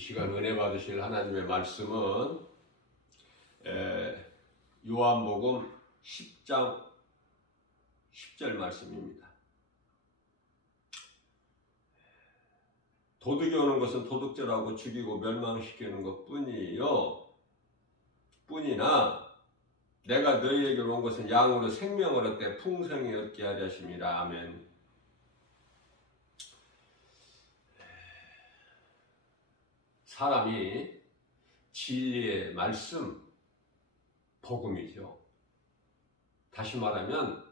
시간 은혜 받으실 하나님의 말씀은 요한복음 10장 10절 말씀입니다. 도둑이 오는 것은 도둑질하고 죽이고 멸망시키는 뿐이나 내가 너희에게로 온 것은 양으로 생명을 얻되 풍성히 얻게 하려 하심이라. 아멘. 사람이 진리의 말씀, 복음이죠. 다시 말하면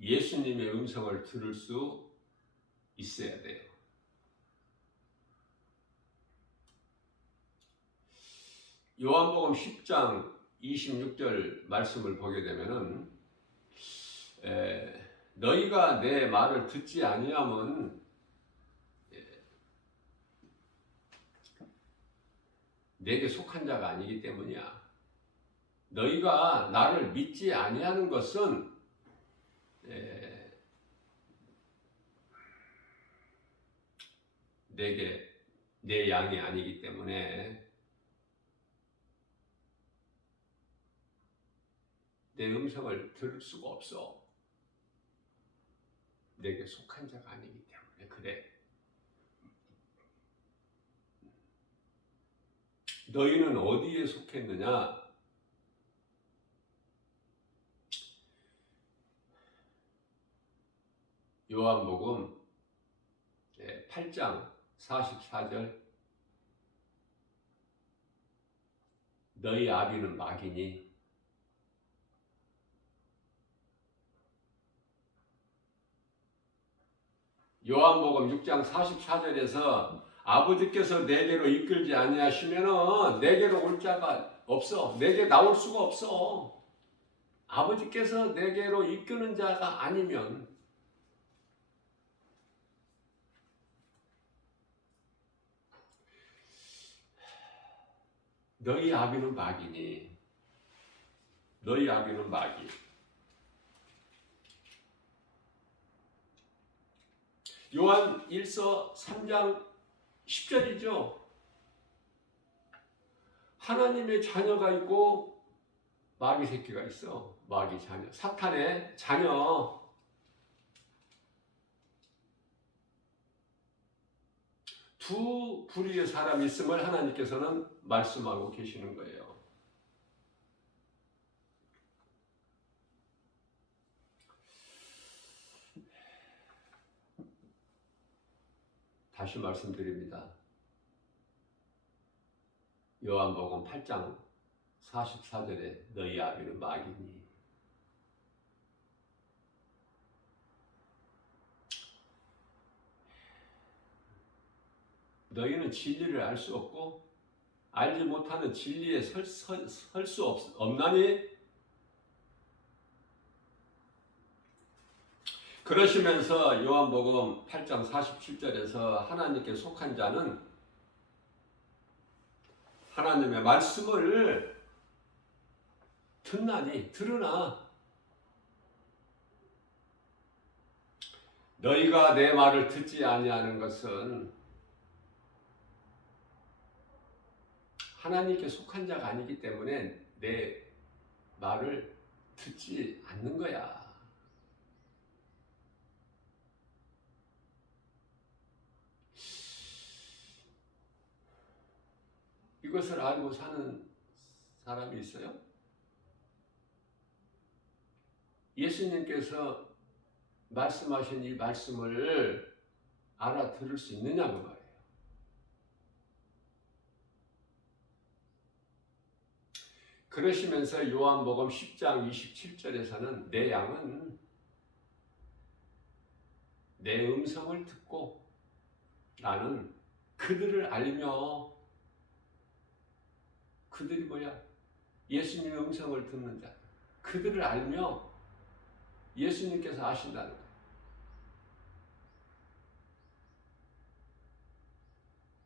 예수님의 음성을 들을 수 있어야 돼요. 요한복음 10장 26절 말씀을 보게 되면은 너희가 내 말을 듣지 아니하면 내게 속한 자가 아니기 때문이야. 너희가 나를 믿지 아니하는 것은 내 양이 아니기 때문에 내 음성을 들을 수가 없어. 내게 속한 자가 아니기 때문에 그래. 너희는 어디에 속했느냐? 요한복음 8장 44절 너희 아비는 마귀니 요한복음 6장 44절에서 아버지께서 내게로 이끌지 아니하시면은 내게로 올 자가 없어. 내게 나올 수가 없어. 아버지께서 내게로 이끄는 자가 아니면 너희 아비는 마귀니 너희 아비는 마귀. 요한 1서 3장 10절이죠. 하나님의 자녀가 있고 마귀 새끼가 있어. 마귀 자녀, 사탄의 자녀. 두 부류의 사람이 있음을 하나님께서는 말씀하고 계시는 거예요. 다시 말씀드립니다. 요한복음 8장 44절에 너희 아비는 마귀니 너희는 진리를 알 수 없고 알지 못하는 진리에 설 수 없나니? 그러시면서 요한복음 8장 47절에서 하나님께 속한 자는 하나님의 말씀을 들으나 너희가 내 말을 듣지 아니하는 것은 하나님께 속한 자가 아니기 때문에 내 말을 듣지 않는 거야. 이것을 알고 사는 사람이 있어요? 예수님께서 말씀하신 이 말씀을 알아들을 수 있느냐고 말이에요. 그러시면서 요한복음 10장 27절에서는 내 양은 내 음성을 듣고 나는 그들을 알며 그들이 뭐야? 예수님의 음성을 듣는 자. 그들을 알며 예수님께서 아신다는 거예요.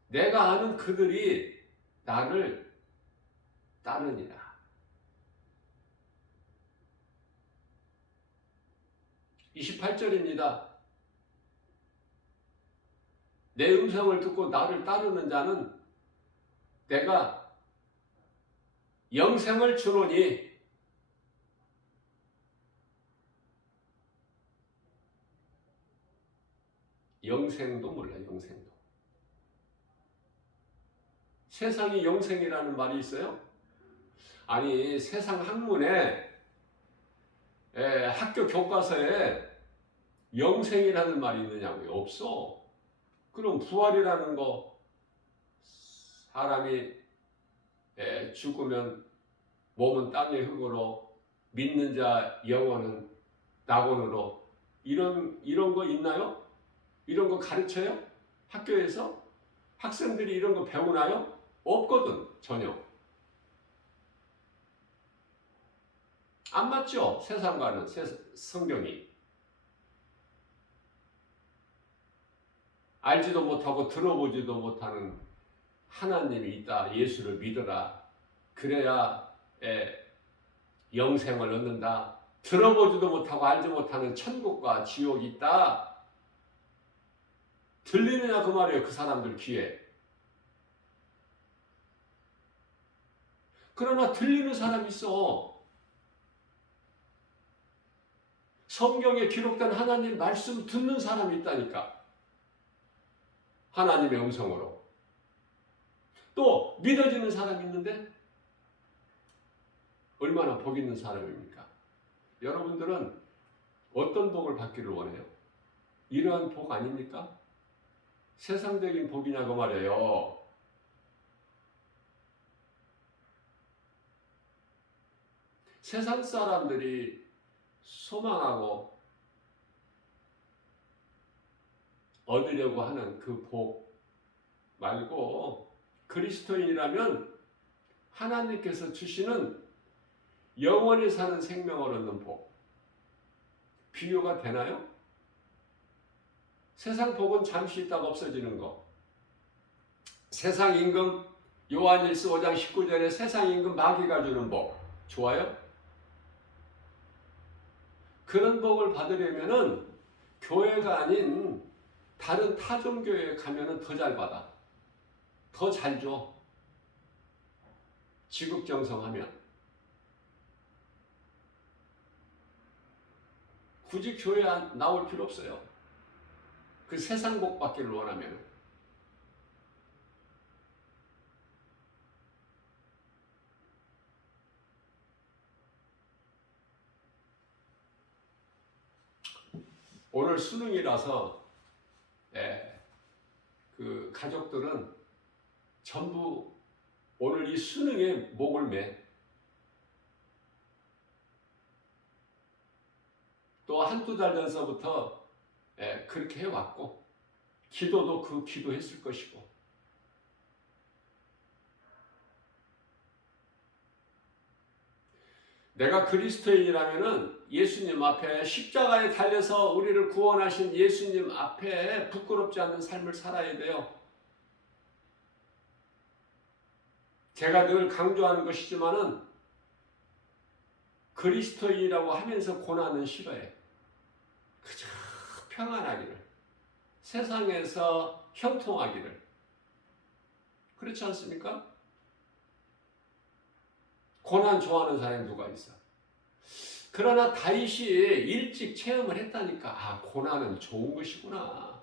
내가 아는 그들이 나를 따르니라. 28절입니다. 내 음성을 듣고 나를 따르는 자는 내가 영생을 주노니 영생도 몰라. 영생도. 세상이 영생이라는 말이 있어요? 아니 세상 학문에 학교 교과서에 영생이라는 말이 있느냐고요? 없어. 그럼 부활이라는 거 사람이 죽으면 몸은 땅의 흙으로 믿는 자 영혼은 낙원으로 이런 거 있나요? 이런 거 가르쳐요? 학교에서? 학생들이 이런 거 배우나요? 없거든. 전혀. 안 맞죠? 세상과는 성경이. 알지도 못하고 들어보지도 못하는 하나님이 있다. 예수를 믿어라. 그래야 영생을 얻는다. 들어보지도 못하고 알지 못하는 천국과 지옥이 있다. 들리느냐 그 말이에요. 그 사람들 귀에. 그러나 들리는 사람이 있어. 성경에 기록된 하나님 말씀 듣는 사람이 있다니까. 하나님의 음성으로. 또 믿어지는 사람이 있는데 얼마나 복 있는 사람입니까? 여러분들은 어떤 복을 받기를 원해요? 이러한 복 아닙니까? 세상적인 복이냐고 말이에요. 세상 사람들이 소망하고 얻으려고 하는 그 복 말고 그리스도인이라면 하나님께서 주시는 영원히 사는 생명을 얻는 복. 비교가 되나요? 세상 복은 잠시 있다가 없어지는 거. 세상 임금 요한일서 5장 19절에 세상 임금 마귀가 주는 복. 좋아요? 그런 복을 받으려면은 교회가 아닌 다른 타종교회에 가면은 더 잘 받아. 더 잘 줘. 지극정성하면. 굳이 교회 안 나올 필요 없어요. 그 세상 복 받기를 원하면. 오늘 수능이라서 그 가족들은 전부 오늘 이 수능에 목을 매. 또 한두 달 전서부터 그렇게 해왔고 기도도 그 기도했을 것이고 내가 그리스도인이라면은 예수님 앞에 십자가에 달려서 우리를 구원하신 예수님 앞에 부끄럽지 않는 삶을 살아야 돼요. 제가 늘 강조하는 것이지만은 그리스도인이라고 하면서 고난은 싫어해. 그저 평안하기를, 세상에서 형통하기를. 그렇지 않습니까? 고난 좋아하는 사람이 누가 있어? 그러나 다윗이 일찍 체험을 했다니까. 아, 고난은 좋은 것이구나.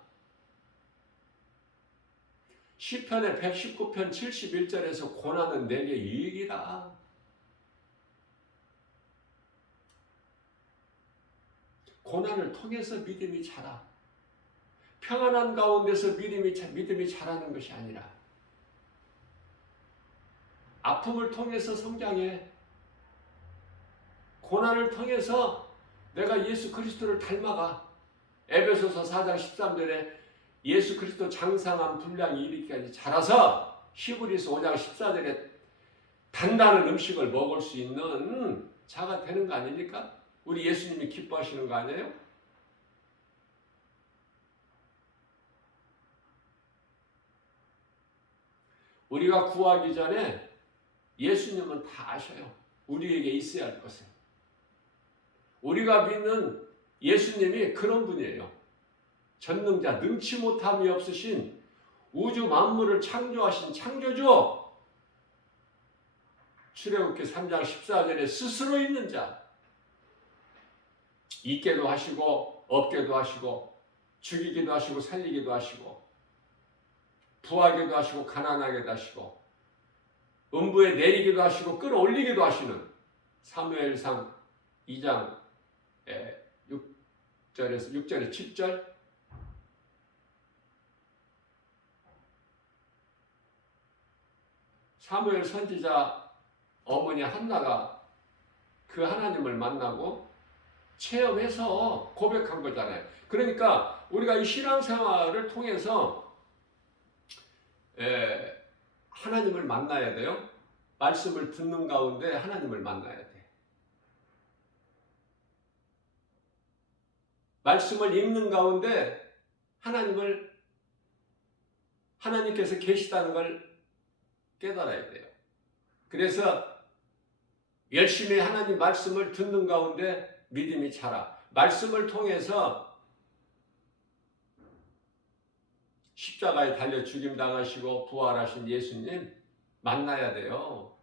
시편의 119편 71절에서 고난은 내게 유익이라. 고난을 통해서 믿음이 자라. 평안한 가운데서 믿음이 자라는 것이 아니라 아픔을 통해서 성장해. 고난을 통해서 내가 예수 그리스도를 닮아가. 에베소서 4장 13절에 예수 그리스도 장상한 분량이 이르기까지 자라서 히브리서 5장 14절에 단단한 음식을 먹을 수 있는 자가 되는 거 아닙니까? 우리 예수님이 기뻐하시는 거 아니에요? 우리가 구하기 전에 예수님은 다 아셔요. 우리에게 있어야 할 것을. 우리가 믿는 예수님이 그런 분이에요. 전능자, 능치 못함이 없으신 우주 만물을 창조하신 창조주. 출애굽기 3장 14절에 스스로 있는 자, 있게도 하시고 없게도 하시고 죽이기도 하시고 살리기도 하시고 부하게도 하시고 가난하게도 하시고 음부에 내리기도 하시고 끌어올리기도 하시는 사무엘상 2장 6절에 7절. 사무엘 선지자 어머니 한나가 그 하나님을 만나고 체험해서 고백한 거잖아요. 그러니까 우리가 이 신앙생활을 통해서 하나님을 만나야 돼요. 말씀을 듣는 가운데 하나님을 만나야 돼. 말씀을 읽는 가운데 하나님께서 계시다는 걸 깨달아야 돼요. 그래서 열심히 하나님 말씀을 듣는 가운데 믿음이 자라. 말씀을 통해서 십자가에 달려 죽임당하시고 부활하신 예수님 만나야 돼요.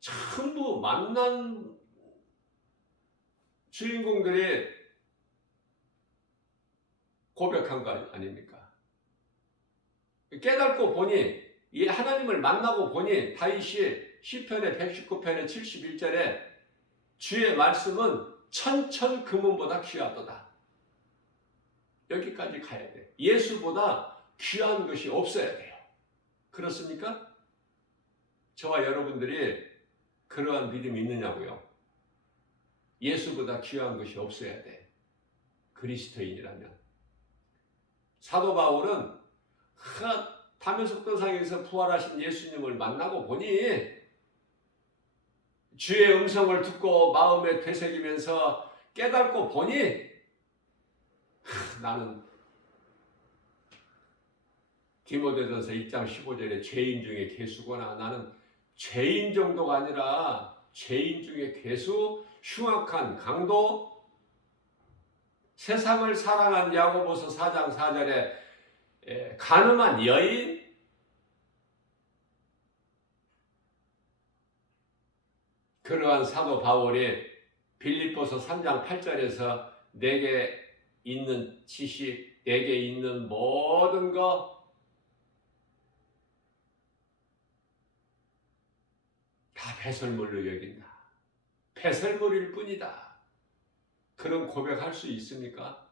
전부 만난 주인공들이 고백한 거 아닙니까? 깨닫고 보니, 이 하나님을 만나고 보니 다윗이 시편의 119편의 71절에 주의 말씀은 천천 금은보다 귀하도다. 여기까지 가야 돼. 예수보다 귀한 것이 없어야 돼요. 그렇습니까? 저와 여러분들이 그러한 믿음이 있느냐고요? 예수보다 귀한 것이 없어야 돼. 그리스도인이라면. 사도 바울은 다메섹도상에서 부활하신 예수님을 만나고 보니 주의 음성을 듣고 마음에 되새기면서 깨닫고 보니 나는 디모데전서 1장 15절에 죄인 중에 괴수구나. 나는 죄인 정도가 아니라 죄인 중에 괴수, 흉악한 강도, 세상을 사랑한 야고보서 4장 4절에 간음한 여인, 그러한 사도 바울이 빌립보서 3장 8절에서 내게 있는 지식, 내게 있는 모든 것 다 배설물로 여긴다. 배설물일 뿐이다. 그런 고백할 수 있습니까?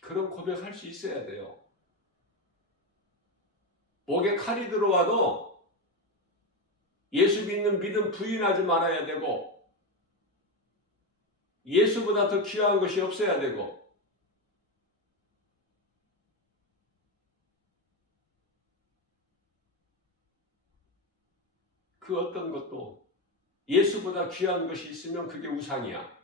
그런 고백할 수 있어야 돼요. 목에 칼이 들어와도 예수 믿는 믿음 부인하지 말아야 되고, 예수보다 더 귀한 것이 없어야 되고, 그 어떤 것도 예수보다 귀한 것이 있으면 그게 우상이야.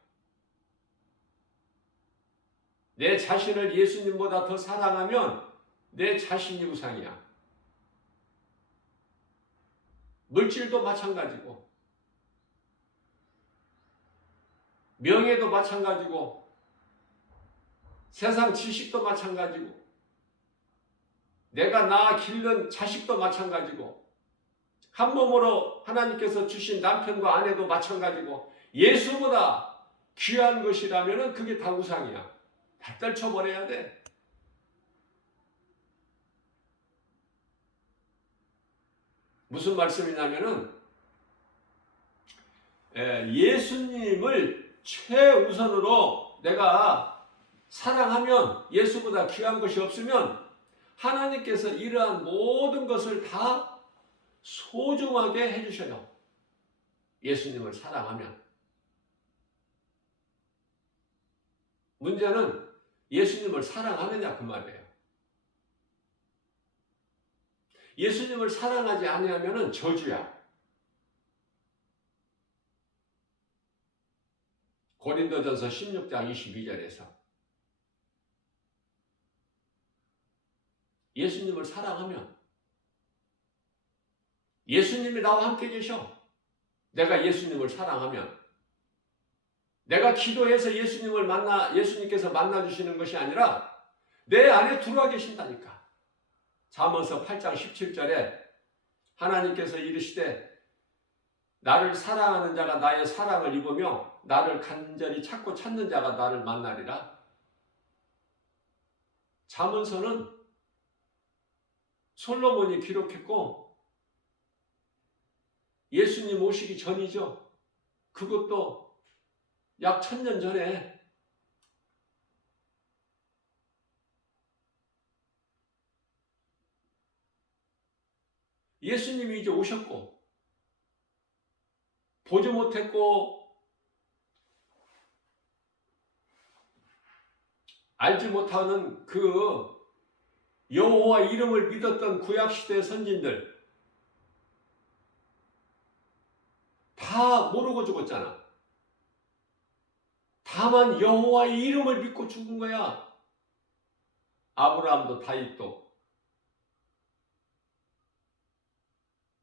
내 자신을 예수님보다 더 사랑하면 내 자신이 우상이야. 물질도 마찬가지고, 명예도 마찬가지고, 세상 지식도 마찬가지고, 내가 낳아 기른 자식도 마찬가지고, 한 몸으로 하나님께서 주신 남편과 아내도 마찬가지고, 예수보다 귀한 것이라면 그게 다 우상이야. 다 떨쳐버려야 돼. 무슨 말씀이냐면은 예수님을 최우선으로 내가 사랑하면, 예수보다 귀한 것이 없으면 하나님께서 이러한 모든 것을 다 소중하게 해주셔요. 예수님을 사랑하면. 문제는 예수님을 사랑하느냐 그 말이에요. 예수님을 사랑하지 아니하면은 저주야. 고린도전서 16장 22절에서 예수님을 사랑하면, 예수님이 나와 함께 계셔. 내가 예수님을 사랑하면, 내가 기도해서 예수님께서 만나주시는 것이 아니라 내 안에 들어와 계신다니까. 잠언서 8장 17절에 하나님께서 이르시되 나를 사랑하는 자가 나의 사랑을 입으며 나를 간절히 찾고 찾는 자가 나를 만나리라. 잠언서는 솔로몬이 기록했고 예수님 오시기 전이죠. 그것도 약 1000년 전에 예수님이 이제 오셨고 보지 못했고 알지 못하는 그 여호와 이름을 믿었던 구약시대의 선진들 다 모르고 죽었잖아. 다만 여호와의 이름을 믿고 죽은 거야. 아브라함도 다윗도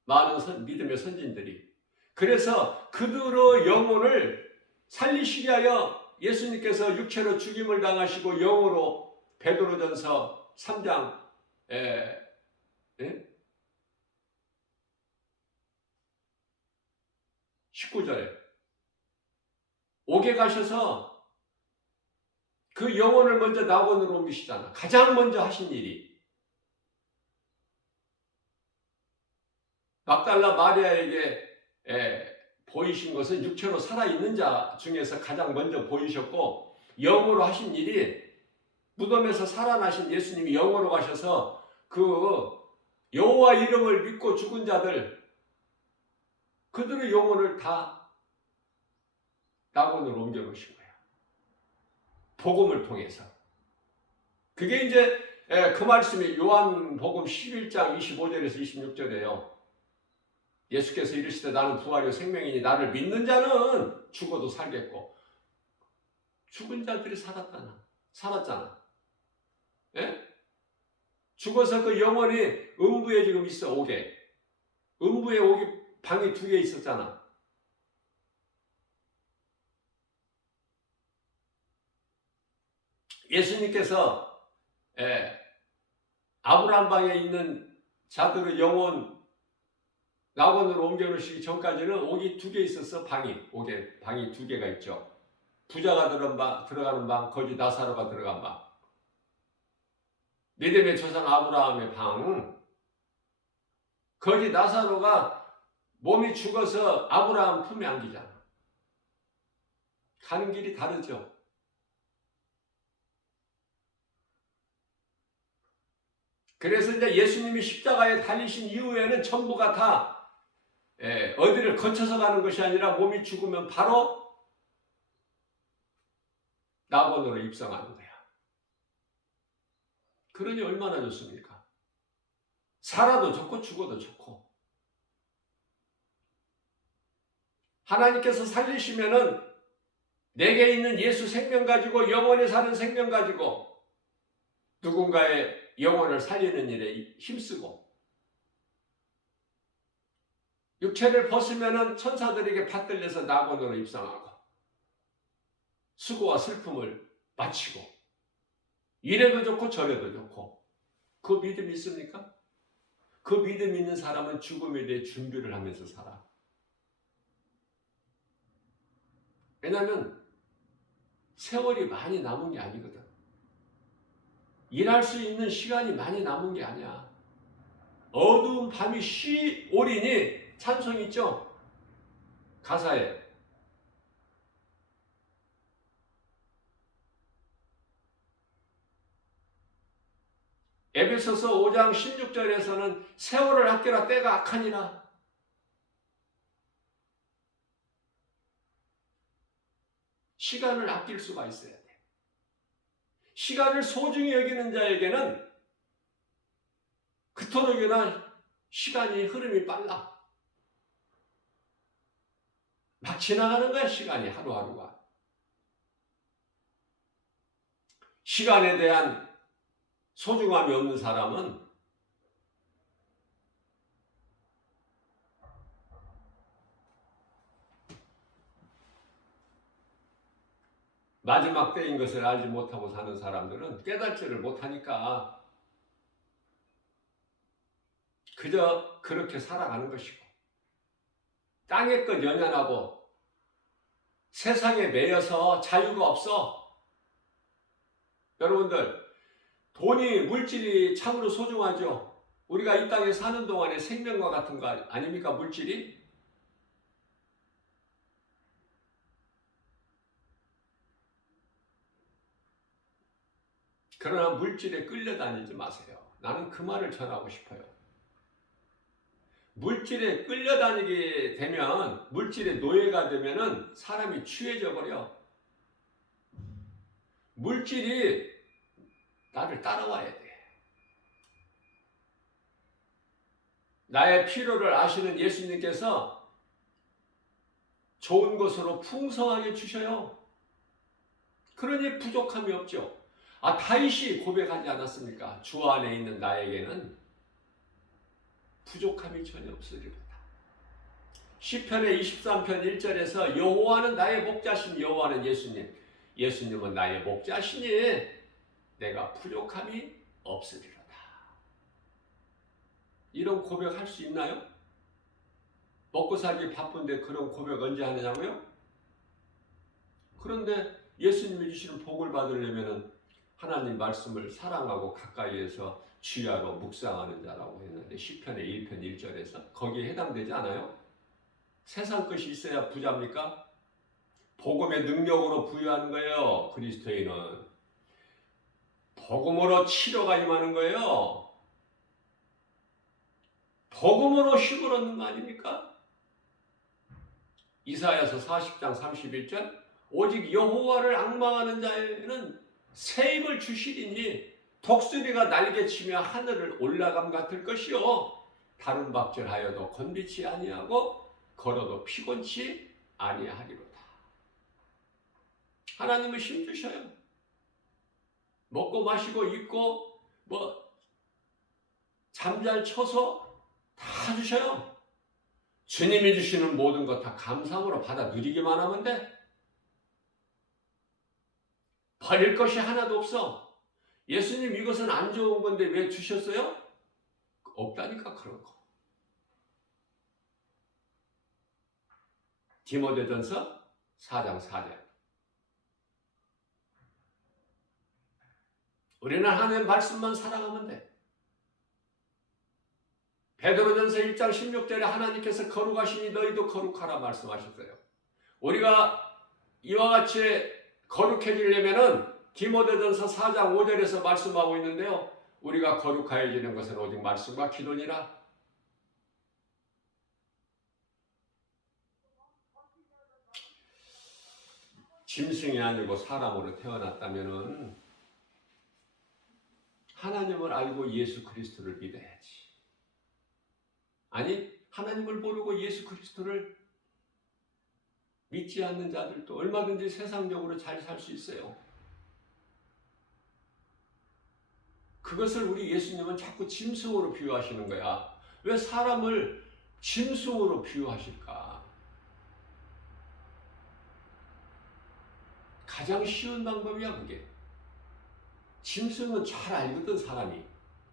많은 믿음의 선진들이. 그래서 그들의 영혼을 살리시기 위하여 예수님께서 육체로 죽임을 당하시고 영으로 베드로전서 3장 19절에 옥에 가셔서 그 영혼을 먼저 낙원으로 옮기시잖아. 가장 먼저 하신 일이 막달라 마리아에게 보이신 것은 육체로 살아있는 자 중에서 가장 먼저 보이셨고 영으로 하신 일이 무덤에서 살아나신 예수님이 영으로 가셔서 그 여호와 이름을 믿고 죽은 자들 그들의 영혼을 다 낙원으로 옮겨놓으신 거예요. 복음을 통해서. 그게 이제 그 말씀이 요한복음 11장 25절에서 26절이에요. 예수께서 이르시되 나는 부활이요 생명이니 나를 믿는 자는 죽어도 살겠고 죽은 자들이 살았잖아. 예? 죽어서 그 영혼이 음부에 지금 있어. 옥에. 음부에 방이 2개 있었잖아. 예수님께서 아브라함 방에 있는 자들의 영혼 낙원으로 옮겨놓으시기 전까지는 옥이 2개 있었어. 옥에 방이 2개가 있죠. 부자가 들어가는 방, 거기 나사로가 들어간 방. 믿음의 조상 아브라함의 방. 거기 나사로가 몸이 죽어서 아브라함 품에 안기잖아. 가는 길이 다르죠. 그래서 이제 예수님이 십자가에 달리신 이후에는 전부가 다 어디를 거쳐서 가는 것이 아니라 몸이 죽으면 바로 낙원으로 입성하는 거야. 그러니 얼마나 좋습니까? 살아도 좋고 죽어도 좋고. 하나님께서 살리시면은 내게 있는 예수 생명 가지고 영원히 사는 생명 가지고 누군가의 영혼을 살리는 일에 힘쓰고 육체를 벗으면은 천사들에게 받들려서 낙원으로 입성하고 수고와 슬픔을 마치고 이래도 좋고 저래도 좋고 그 믿음이 있습니까? 그 믿음 있는 사람은 죽음에 대해 준비를 하면서 살아. 왜냐하면 세월이 많이 남은 게 아니거든. 일할 수 있는 시간이 많이 남은 게 아니야. 어두운 밤이 오리니 찬송 있죠? 가사에. 에베소서 5장 16절에서는 세월을 아끼라 때가 악하니라. 시간을 아낄 수가 있어야 돼. 시간을 소중히 여기는 자에게는 그토록이나 시간이 흐름이 빨라. 막 지나가는 거야, 시간이 하루하루가. 시간에 대한 소중함이 없는 사람은 마지막 때인 것을 알지 못하고 사는 사람들은 깨닫지를 못하니까 그저 그렇게 살아가는 것이고 땅의 것 연연하고 세상에 매여서 자유가 없어. 여러분들, 돈이, 물질이 참으로 소중하죠. 우리가 이 땅에 사는 동안에 생명과 같은 거 아닙니까? 물질이? 그러나 물질에 끌려다니지 마세요. 나는 그 말을 전하고 싶어요. 물질에 끌려다니게 되면, 물질의 노예가 되면은 사람이 취해져 버려. 물질이 나를 따라와야 돼. 나의 필요를 아시는 예수님께서 좋은 것으로 풍성하게 주셔요. 그러니 부족함이 없죠. 다윗이 고백하지 않았습니까? 주 안에 있는 나에게는 부족함이 전혀 없으리로다. 시편의 23편 1절에서 여호와는 나의 목자신, 여호와는 예수님, 예수님은 나의 목자시니 내가 부족함이 없으리로다. 이런 고백할 수 있나요? 먹고 살기 바쁜데 그런 고백 언제 하느냐고요? 그런데 예수님이 주시는 복을 받으려면 하나님 말씀을 사랑하고 가까이에서 주야로 묵상하는 자라고 했는데 시편의 1편 1절에서 거기에 해당되지 않아요? 세상 것이 있어야 부자입니까? 복음의 능력으로 부유하는 거예요. 그리스도인은 복음으로 치료가 임하는 거예요. 복음으로 힘을 얻는 거 아닙니까? 이사야서 40장 31절 오직 여호와를 앙망하는 자에는 새 힘을 주시리니 독수리가 날개치며 하늘을 올라감 같을 것이요 다른 박절하여도 건비치 아니하고 걸어도 피곤치 아니하리로다. 하나님은 힘 주셔요. 먹고 마시고 입고 잠잘 쳐서 다 주셔요. 주님이 주시는 모든 것 다 감사함으로 받아 누리기만 하면 돼. 버릴 것이 하나도 없어. 예수님 이것은 안 좋은 건데 왜 주셨어요? 없다니까 그런 거. 디모데전서 4장 4절. 우리는 하나님의 말씀만 사랑하면 돼. 베드로전서 1장 16절에 하나님께서 거룩하시니 너희도 거룩하라 말씀하셨어요. 우리가 이와 같이 거룩해지려면은 디모데전서 4장 5절에서 말씀하고 있는데요. 우리가 거룩하여지는 것은 오직 말씀과 기도니라. 짐승이 아니고 사람으로 태어났다면은 하나님을 알고 예수 그리스도를 믿어야지. 아니, 하나님을 모르고 예수 그리스도를 믿지 않는 자들도 얼마든지 세상적으로 잘 살 수 있어요. 그것을 우리 예수님은 자꾸 짐승으로 비유하시는 거야. 왜 사람을 짐승으로 비유하실까? 가장 쉬운 방법이야 그게. 짐승은 잘 알거든 사람이.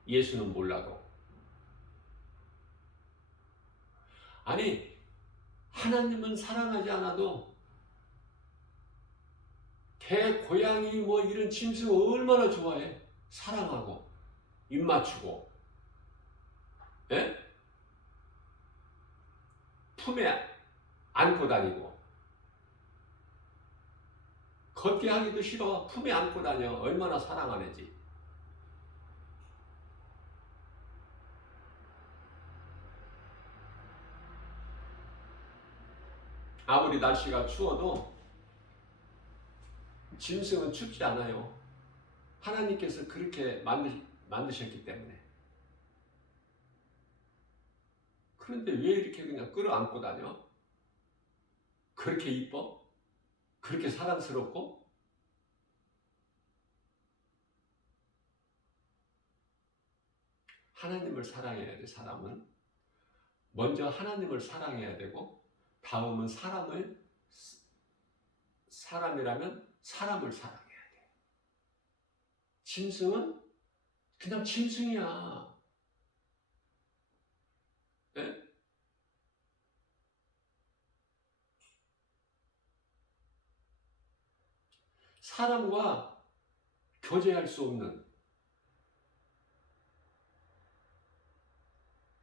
예수는 몰라도. 아니, 하나님은 사랑하지 않아도 개, 고양이 이런 짐승 얼마나 좋아해? 사랑하고 입 맞추고 예? 품에 안고 다니고 걷게 하기도 싫어. 품에 안고 다녀. 얼마나 사랑하는지. 아무리 날씨가 추워도 짐승은 춥지 않아요. 하나님께서 그렇게 만드셨기 때문에. 그런데 왜 이렇게 그냥 끌어안고 다녀? 그렇게 이뻐? 그렇게 사랑스럽고? 하나님을 사랑해야 돼. 사람은 먼저 하나님을 사랑해야 되고 다음은 사람이라면 사람을 사랑해야 돼. 짐승은 그냥 짐승이야. 예? 사람과 교제할 수 없는,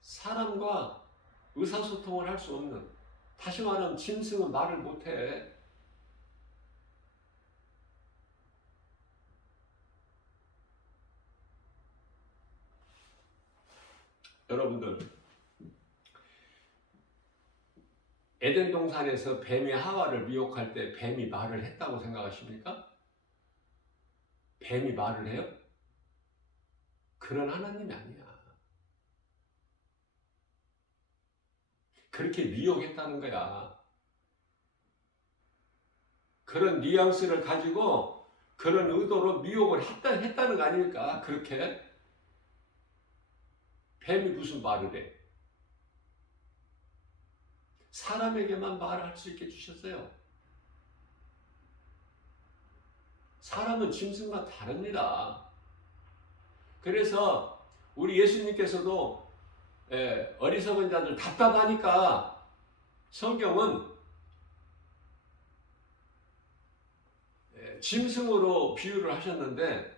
사람과 의사소통을 할 수 없는, 다시 말하면 짐승은 말을 못해. 여러분들, 에덴 동산에서 뱀이 하와를 미혹할 때 뱀이 말을 했다고 생각하십니까? 뱀이 말을 해요? 그런 하나님이 아니야. 그렇게 미혹했다는 거야. 그런 뉘앙스를 가지고 그런 의도로 미혹을 했다는 거 아닙니까? 그렇게 뱀이 무슨 말을 해? 사람에게만 말할 수 있게 주셨어요. 사람은 짐승과 다릅니다. 그래서 우리 예수님께서도 어리석은 자들 답답하니까 성경은 짐승으로 비유를 하셨는데,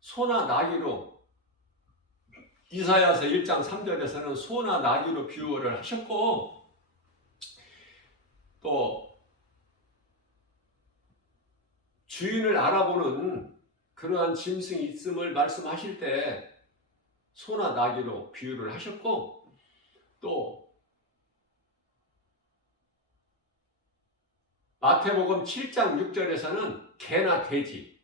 소나 나귀로, 이사야서 1장 3절에서는 소나 나귀로 비유를 하셨고, 또 주인을 알아보는 그러한 짐승이 있음을 말씀하실 때 소나 나귀로 비유를 하셨고, 또 마태복음 7장 6절에서는 개나 돼지,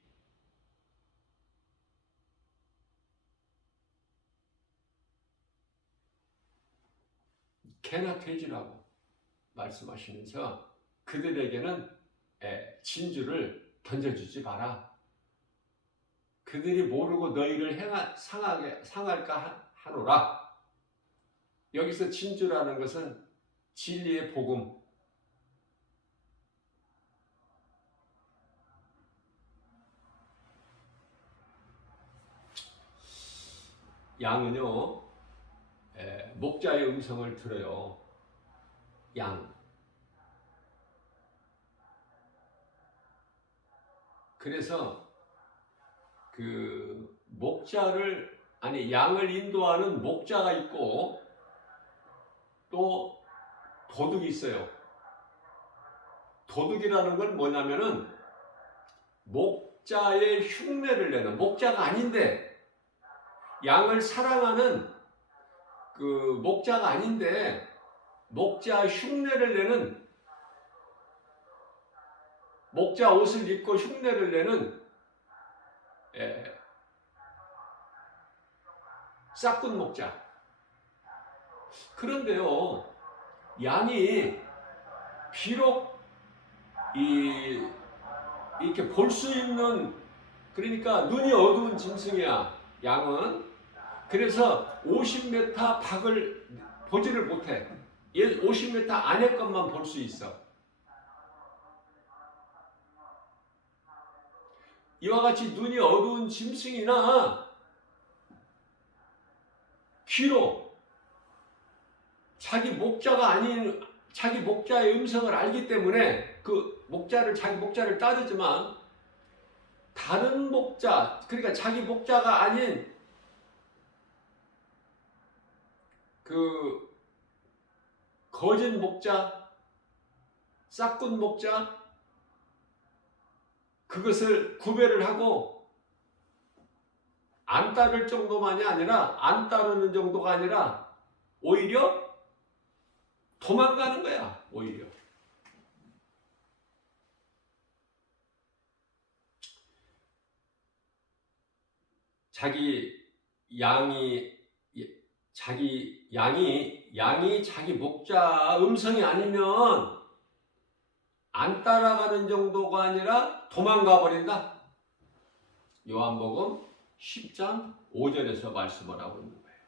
개나 돼지라고 말씀하시면서 그들에게는 진주를 던져주지 마라. 그들이 모르고 너희를 상할까 하노라. 여기서 진주라는 것은 진리의 복음, 양은요, 목자의 음성을 들어요. 양. 그래서 그 양을 인도하는 목자가 있고 또 도둑이 있어요. 도둑이라는 건 뭐냐면은 목자의 흉내를 내는, 목자가 아닌데 양을 사랑하는 그 목자가 아닌데 목자 흉내를 내는, 목자 옷을 입고 흉내를 내는 싹군 목자. 그런데요, 양이 비록 이렇게 볼 수 있는, 그러니까 눈이 어두운 짐승이야, 양은. 그래서 50m 밖을 보지를 못해. 50m 안의 것만 볼 수 있어. 이와 같이 눈이 어두운 짐승이나 귀로 자기 목자의 음성을 알기 때문에 자기 목자를 따르지만, 다른 목자, 그러니까 자기 목자가 아닌 그 거짓 목자, 싹군 목자, 그것을 구별을 하고 안 따르는 정도가 아니라 오히려 도망가는 거야. 오히려 자기 양이 자기 목자 음성이 아니면 안 따라가는 정도가 아니라 도망가 버린다. 요한복음 10장 5절에서 말씀을 하고 있는 거예요.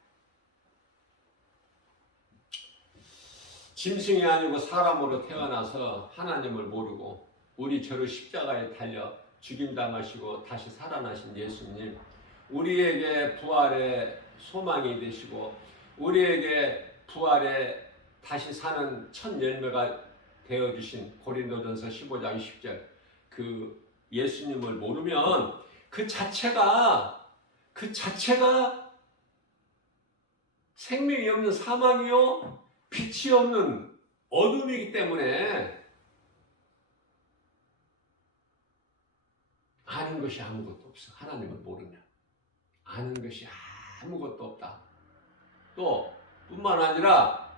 짐승이 아니고 사람으로 태어나서 하나님을 모르고 우리 죄로 십자가에 달려 죽임당하시고 다시 살아나신 예수님, 우리에게 부활의 소망이 되시고 우리에게 부활의 다시 사는 첫 열매가 되어주신 고린도전서 15장 10절 그 예수님을 모르면 그 자체가 생명이 없는 사망이요 빛이 없는 어둠이기 때문에 아는 것이 아무것도 없어. 하나님을 모르면 아는 것이 아무것도 없다. 또 뿐만 아니라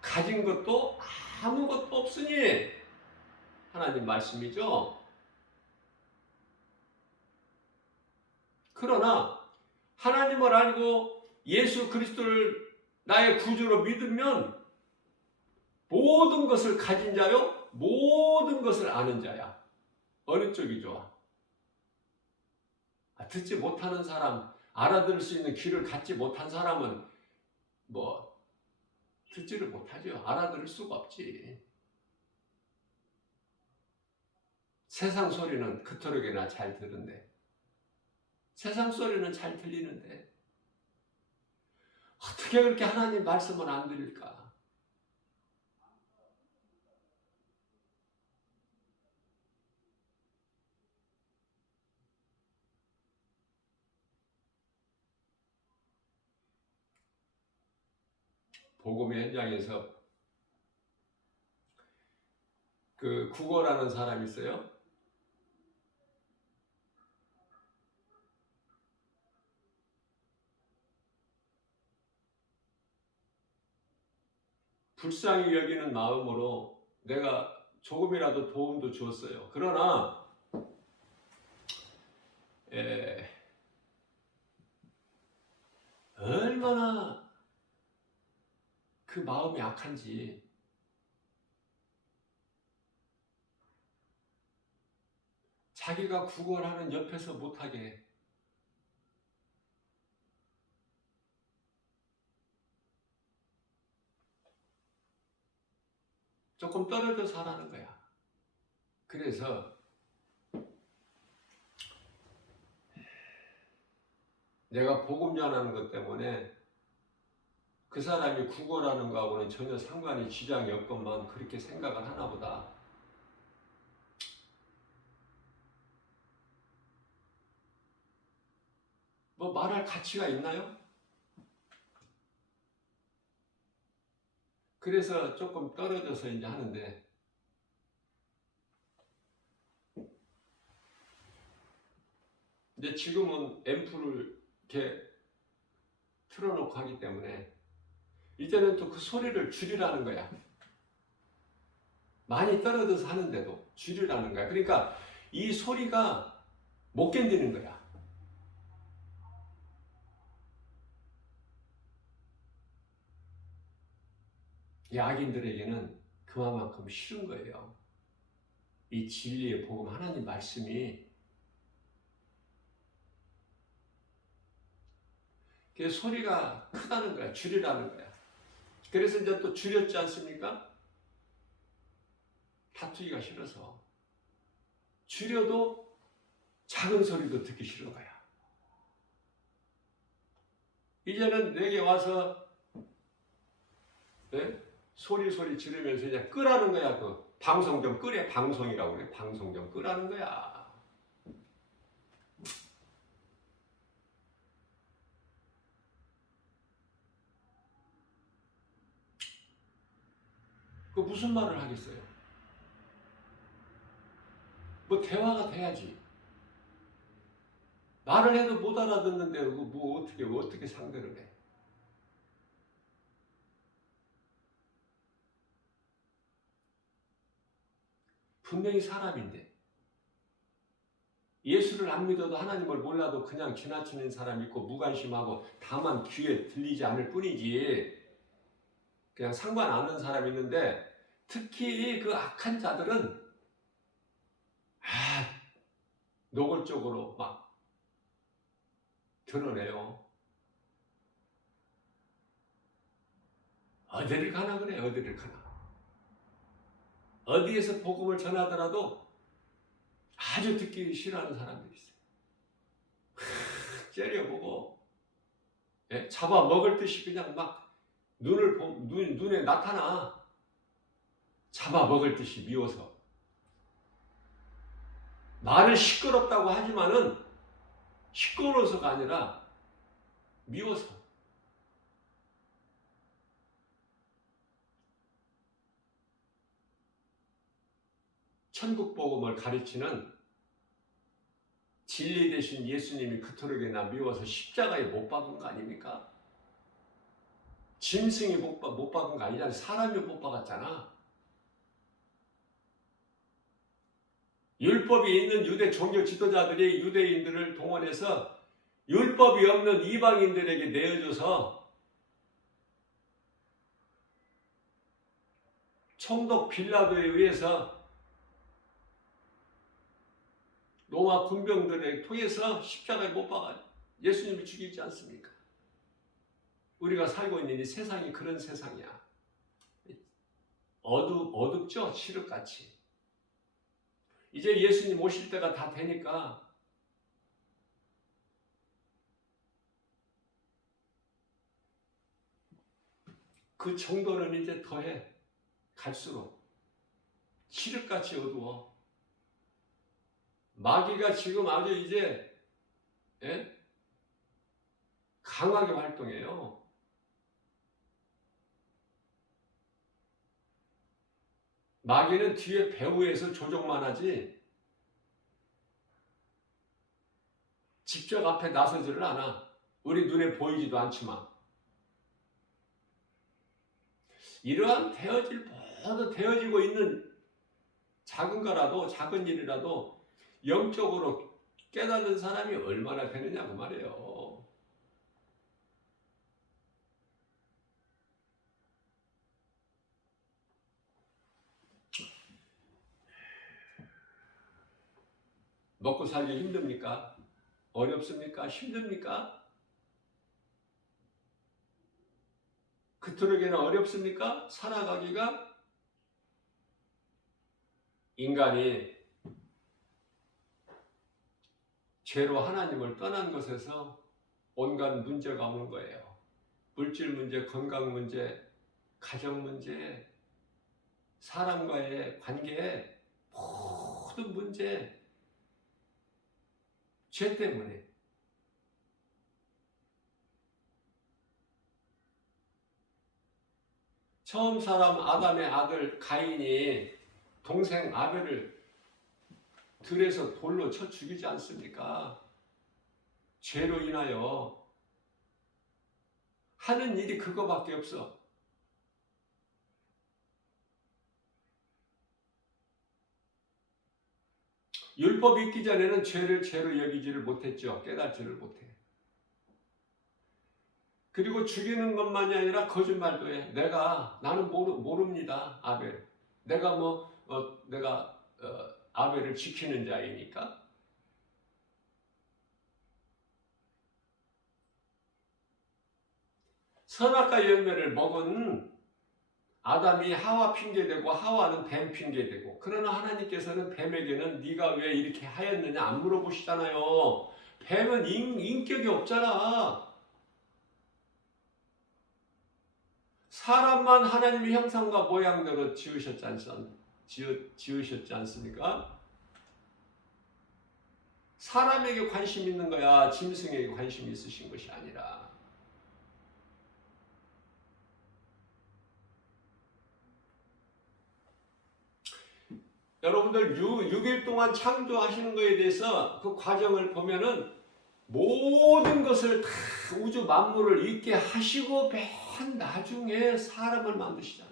가진 것도 아무것도 없으니 하나님 말씀이죠. 그러나 하나님을 알고 예수 그리스도를 나의 구주로 믿으면 모든 것을 가진 자요, 모든 것을 아는 자야. 어느 쪽이 좋아? 듣지 못하는 사람, 알아들을 수 있는 귀를 갖지 못한 사람은 듣지를 못하죠. 알아들을 수가 없지. 세상 소리는 그토록이나 잘 들은데, 세상 소리는 잘 들리는데 어떻게 그렇게 하나님 말씀은 안 들릴까? 복음의 현장에서 그 국어라는 사람이 있어요. 불쌍히 여기는 마음으로 내가 조금이라도 도움도 주었어요. 그러나 얼마나 그 마음이 약한지 자기가 국어를 하는 옆에서 못하게 조금 떨어져서 하라는 거야. 그래서 내가 복음 전하는 것 때문에 그 사람이 국어라는 거하고는 전혀 상관이 지장이 없건만 그렇게 생각을 하나 보다. 말할 가치가 있나요? 그래서 조금 떨어져서 이제 하는데 이제 지금은 앰프를 이렇게 틀어놓고 하기 때문에 이제는 또 그 소리를 줄이라는 거야. 많이 떨어져서 하는데도 줄이라는 거야. 그러니까 이 소리가 못 견디는 거야. 이 악인들에게는 그만큼 싫은 거예요. 이 진리의 복음 하나님 말씀이 그 소리가 크다는 거야. 줄이라는 거야. 그래서 이제 또 줄였지 않습니까? 다투기가 싫어서 줄여도 작은 소리도 듣기 싫은 거야. 이제는 내게 와서 소리 지르면서 이제 끄라는 거야. 그 방송 좀 끄래. 방송이라고 그래. 방송 좀 끄라는 거야. 그 무슨 말을 하겠어요? 대화가 돼야지. 말을 해도 못 알아듣는데 어떻게 상대를 해? 분명히 사람인데 예수를 안 믿어도 하나님을 몰라도 그냥 지나치는 사람 있고 무관심하고 다만 귀에 들리지 않을 뿐이지 그냥 상관 안 하는 사람이 있는데 특히 그 악한 자들은 노골적으로 막 드러내요. 어디를 가나 그래. 어디를 가나. 어디에서 복음을 전하더라도 아주 듣기 싫어하는 사람들이 있어요. 째려보고 잡아먹을 듯이 그냥 막 눈에 나타나. 잡아먹을 듯이 미워서. 말을 시끄럽다고 하지만은 시끄러워서가 아니라 미워서. 천국 복음을 가르치는 진리 되신 예수님이 그토록이나 미워서 십자가에 못 박은 거 아닙니까? 짐승이 못 박은 거 아니잖아. 사람이 못 박았잖아. 율법이 있는 유대 종교 지도자들이 유대인들을 동원해서 율법이 없는 이방인들에게 내어줘서 총독 빌라도에 의해서 로마 군병들에 통해서 십자가에 못 박아 예수님을 죽이지 않습니까? 우리가 살고 있는 이 세상이 그런 세상이야. 어둡죠? 칠흑같이. 이제 예수님 오실 때가 다 되니까 그 정도는 이제 더해 갈수록 칠흑같이 어두워. 마귀가 지금 아주 이제 강하게 활동해요. 마귀는 뒤에 배후에서 조종만 하지 직접 앞에 나서지를 않아. 우리 눈에 보이지도 않지만. 이러한 모두 되어지고 있는 작은 거라도 작은 일이라도 영적으로 깨닫는 사람이 얼마나 되느냐 그 말이에요. 먹고 살기 힘듭니까? 어렵습니까? 힘듭니까? 그토록이나 어렵습니까? 살아가기가? 인간이 죄로 하나님을 떠난 것에서 온갖 문제가 오는 거예요. 물질 문제, 건강 문제, 가정 문제, 사람과의 관계, 모든 문제, 죄 때문에. 처음 사람 아담의 아들 가인이 동생 아벨을 들에서 돌로 쳐 죽이지 않습니까? 죄로 인하여 하는 일이 그거밖에 없어. 율법이 있기 전에는 죄를 죄로 여기지를 못했죠. 깨닫지를 못해. 그리고 죽이는 것만이 아니라 거짓말도 해. 나는 모릅니다. 아벨. 내가 아벨을 지키는 자이니까. 선악과 열매를 먹은 아담이 하와 핑계대고 하와는 뱀 핑계대고. 그러나 하나님께서는 뱀에게는 네가 왜 이렇게 하였느냐 안 물어보시잖아요. 뱀은 인격이 없잖아. 사람만 하나님의 형상과 모양대로 지으셨지 않습니까? 사람에게 관심 있는 거야. 짐승에게 관심이 있으신 것이 아니라. 여러분들 6일 동안 창조하시는 것에 대해서 그 과정을 보면은 모든 것을 다 우주 만물을 있게 하시고 맨 나중에 사람을 만드시잖아.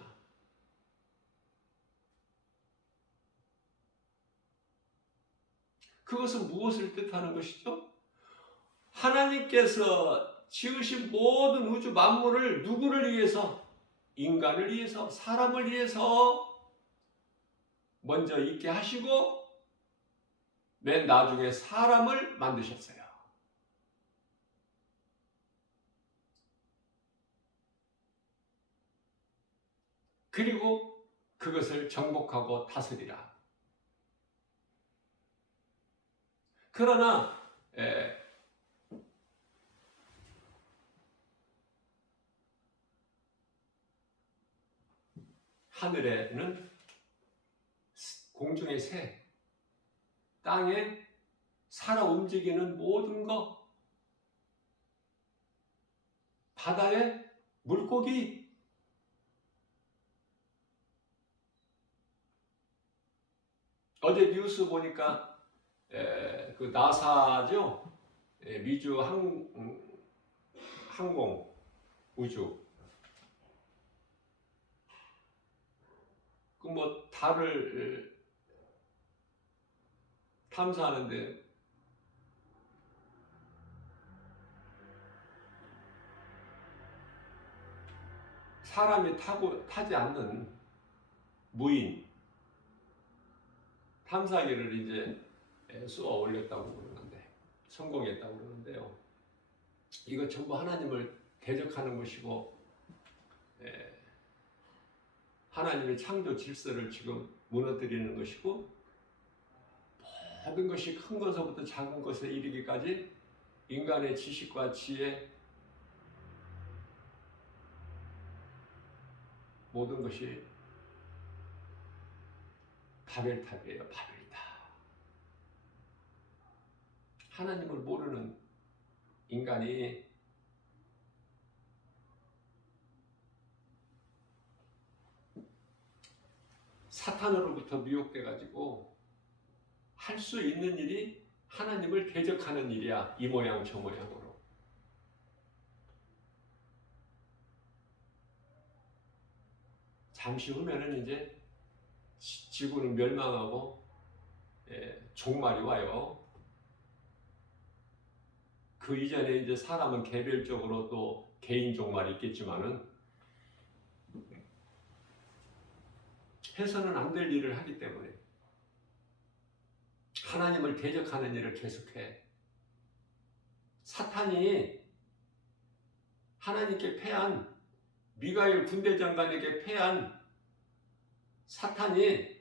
그것은 무엇을 뜻하는 것이죠? 하나님께서 지으신 모든 우주 만물을 누구를 위해서? 인간을 위해서, 사람을 위해서 먼저 있게 하시고 맨 나중에 사람을 만드셨어요. 그리고 그것을 정복하고 다스리라. 그러나 하늘에는 공중의 새, 땅에 살아 움직이는 모든 것, 바다의 물고기, 어제 뉴스 보니까 그 나사죠, 미주 항공 우주, 그 뭐 달을 탐사하는데 사람이 타지 않는 무인 탐사기를 이제 쏘아 올렸다고 그러는데, 성공했다고 그러는데요. 이거 전부 하나님을 대적하는 것이고, 하나님의 창조 질서를 지금 무너뜨리는 것이고, 모든 것이 큰 것서부터 작은 것에 이르기까지 인간의 지식과 지혜, 모든 것이 바벨탑이에요. 바벨탑. 하나님을 모르는 인간이 사탄으로부터 미혹돼 가지고 할 수 있는 일이 하나님을 대적하는 일이야. 이 모양 저 모양으로. 잠시 후면은 이제 지구는 멸망하고 종말이 와요. 그 이전에 이제 사람은 개별적으로 또 개인 종말이 있겠지만은 해서는 안 될 일을 하기 때문에 하나님을 대적하는 일을 계속해. 사탄이 하나님께 패한 미가엘 군대 장관에게 패한 사탄이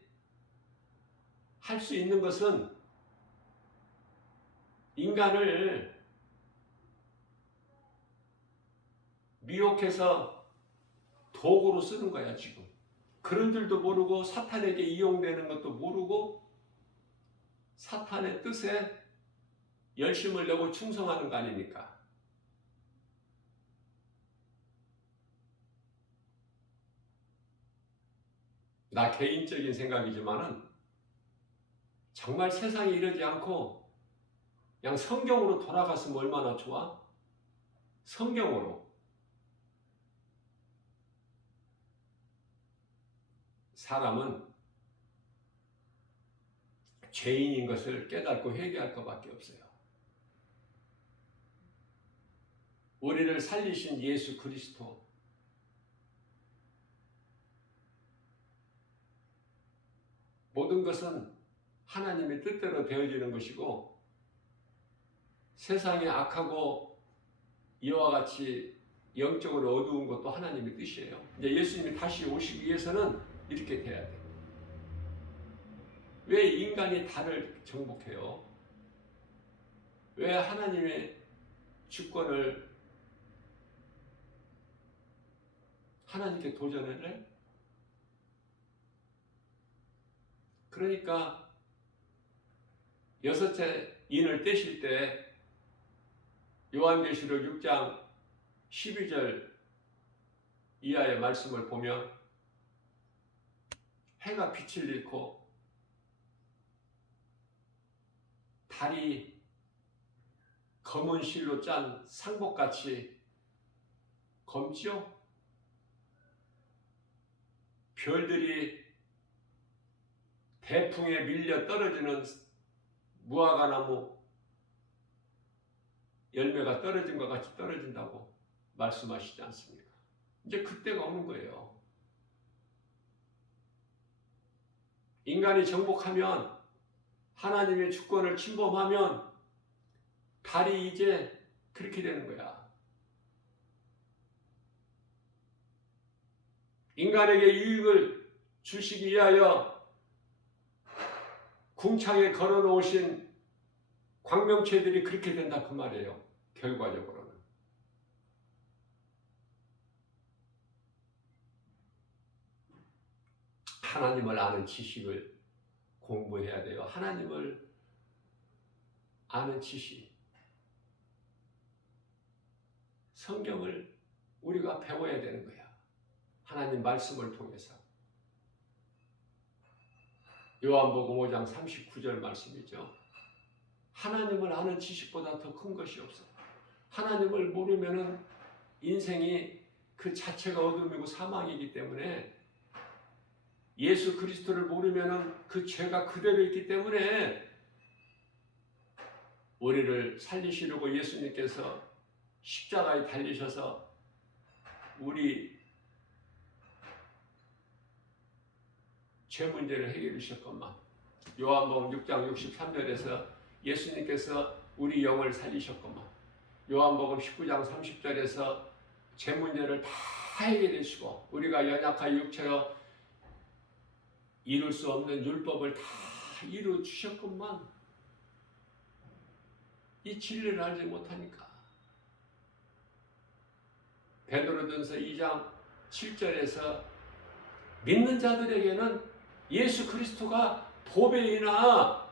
할 수 있는 것은 인간을 미혹해서 도구로 쓰는 거야, 지금. 그런 줄도 모르고 사탄에게 이용되는 것도 모르고 사탄의 뜻에 열심을 내고 충성하는 거 아닙니까? 나 개인적인 생각이지만은 정말 세상이 이러지 않고 그냥 성경으로 돌아갔으면 얼마나 좋아? 성경으로. 사람은 죄인인 것을 깨닫고 회개할 것밖에 없어요. 우리를 살리신 예수 그리스도, 모든 것은 하나님의 뜻대로 되어지는 것이고, 세상이 악하고 이와 같이 영적으로 어두운 것도 하나님의 뜻이에요. 이제 예수님이 다시 오시기 위해서는 이렇게 돼야 돼요. 왜 인간이 달을 정복해요? 왜 하나님의 주권을 하나님께 도전을 해? 그러니까 여섯째 인을 떼실 때 요한계시록 6장 12절 이하의 말씀을 보면 해가 빛을 잃고 달이 검은 실로 짠 상복같이 검죠? 별들이 대풍에 밀려 떨어지는 무화과나무 열매가 떨어진 것 같이 떨어진다고 말씀하시지 않습니까? 이제 그때가 오는 거예요. 인간이 정복하면, 하나님의 주권을 침범하면 달이 이제 그렇게 되는 거야. 인간에게 유익을 주시기 위하여 궁창에 걸어놓으신 광명체들이 그렇게 된다 그 말이에요. 결과적으로는. 하나님을 아는 지식을 공부해야 돼요. 하나님을 아는 지식. 성경을 우리가 배워야 되는 거야. 하나님 말씀을 통해서. 요한복음 5장 39절 말씀이죠. 하나님을 아는 지식보다 더 큰 것이 없어. 하나님을 모르면은 인생이 그 자체가 어둠이고 사망이기 때문에, 예수 그리스도를 모르면은 그 죄가 그대로 있기 때문에, 우리를 살리시려고 예수님께서 십자가에 달리셔서 우리 죄 문제를 해결해 주셨건만, 요한복음 6장 63절에서 예수님께서 우리 영을 살리셨건만, 요한복음 19장 30절에서 죄 문제를 다 해결해 주시고, 우리가 연약한 육체로 이룰 수 없는 율법을 다 이루어 주셨건만, 이 진리를 알지 못하니까. 베드로전서 2장 7절에서 믿는 자들에게는 예수 그리스도가 보배이나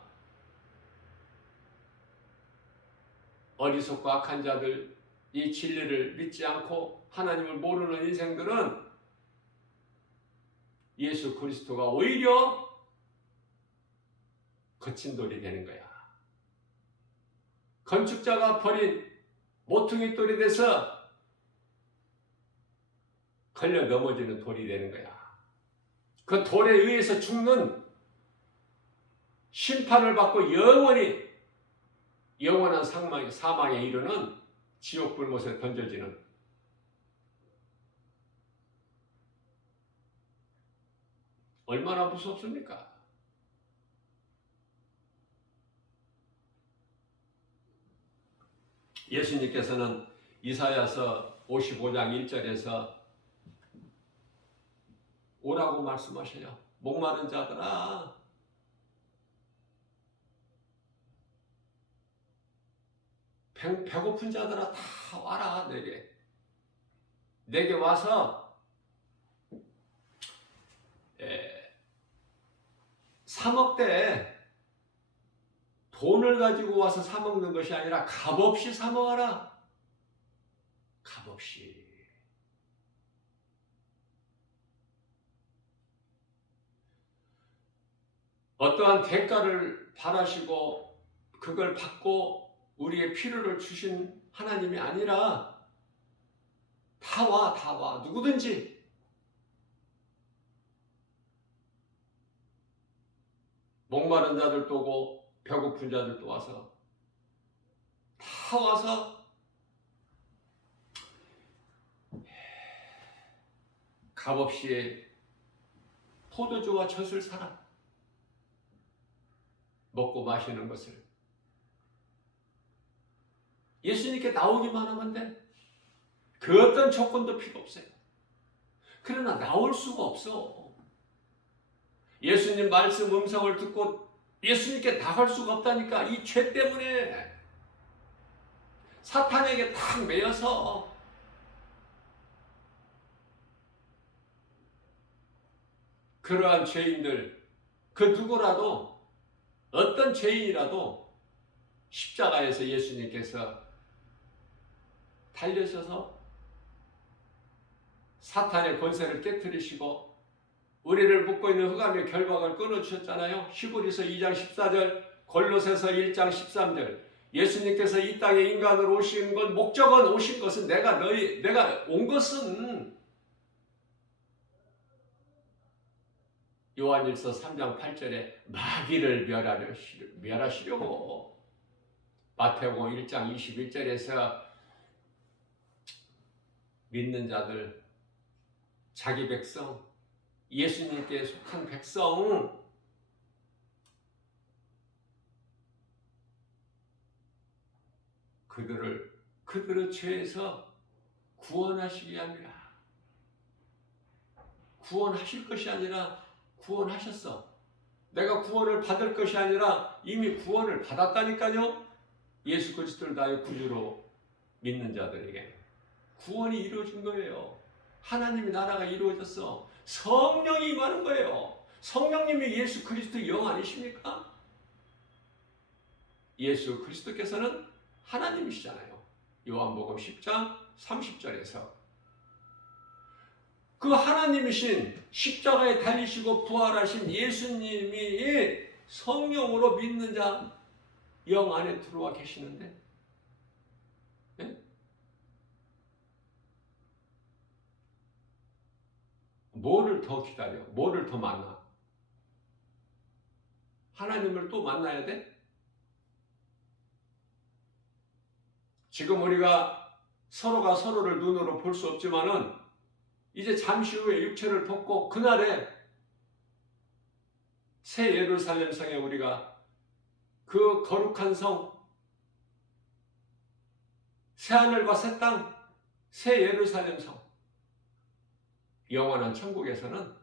어리석고 악한 자들, 이 진리를 믿지 않고 하나님을 모르는 인생들은 예수 그리스도가 오히려 거친 돌이 되는 거야. 건축자가 버린 모퉁이 돌이 돼서 걸려 넘어지는 돌이 되는 거야. 그 돌에 의해서 죽는, 심판을 받고 영원한 사망에 이르는 지옥 불못에 던져지는, 얼마나 무섭습니까? 예수님께서는 이사야서 55장 1절에서 오라고 말씀하셔요. 목마른 자들아, 배고픈 자들아 다 와라. 내게 와서 사 먹되 돈을 가지고 와서 사 먹는 것이 아니라 값없이 사 먹어라. 값없이. 어떠한 대가를 바라시고 그걸 받고 우리의 필요를 주신 하나님이 아니라, 다 와. 누구든지. 목마른 자들도 오고 배고픈 자들도 와서, 다 와서 값없이 포도주와 젖을 사라. 먹고 마시는 것을. 예수님께 나오기만 하면 돼. 그 어떤 조건도 필요 없어요. 그러나 나올 수가 없어. 예수님 말씀 음성을 듣고 예수님께 나갈 수가 없다니까. 이 죄 때문에 사탄에게 탁 매여서. 그러한 죄인들, 그 누구라도, 어떤 죄인이라도 십자가에서 예수님께서 달려셔서 사탄의 권세를 깨뜨리시고 우리를 묶고 있는 흑암의 결박을 끊어주셨잖아요. 히브리서 2장 14절, 골로새서 1장 13절. 예수님께서 이 땅에 인간으로 오신 건, 목적은, 오신 것은, 내가 온 것은 요한일서 3장 8절에 마귀를 멸하시려고, 마태복음 1장 21절에서 믿는 자들, 자기 백성, 예수님께 속한 백성, 그들의 죄에서 구원하시기 위함이라. 구원하실 것이 아니라 구원하셨어. 내가 구원을 받을 것이 아니라 이미 구원을 받았다니까요. 예수 그리스도를 나의 구주로 믿는 자들에게 구원이 이루어진 거예요. 하나님의 나라가 이루어졌어. 성령이 임하는 거예요. 성령님이 예수 그리스도의 영 아니십니까? 예수 그리스도께서는 하나님이시잖아요. 요한복음 10장 30절에서 그 하나님이신 십자가에 달리시고 부활하신 예수님이 성령으로 믿는 자 영 안에 들어와 계시는데, 네? 뭐를 더 기다려? 뭐를 더 만나? 하나님을 또 만나야 돼? 지금 우리가 서로가 서로를 눈으로 볼 수 없지만은 이제 잠시 후에 육체를 벗고 그날에 새 예루살렘 성에 우리가 그 거룩한 성, 새 하늘과 새 땅, 새 예루살렘 성, 영원한 천국에서는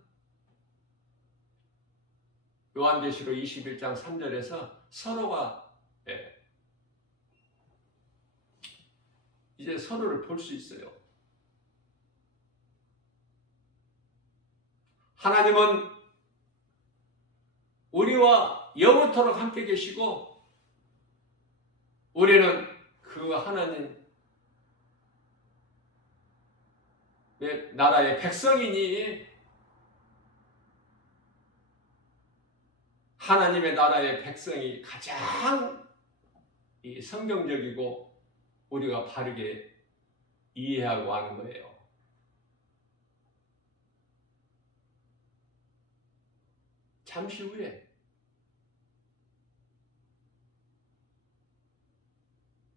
요한계시록 21장 3절에서 서로가 이제 서로를 볼 수 있어요. 하나님은 우리와 영원토록 함께 계시고 우리는 그 하나님의 나라의 백성이니 하나님의 나라의 백성이 가장 성경적이고 우리가 바르게 이해하고 하는 거예요. 잠시 후에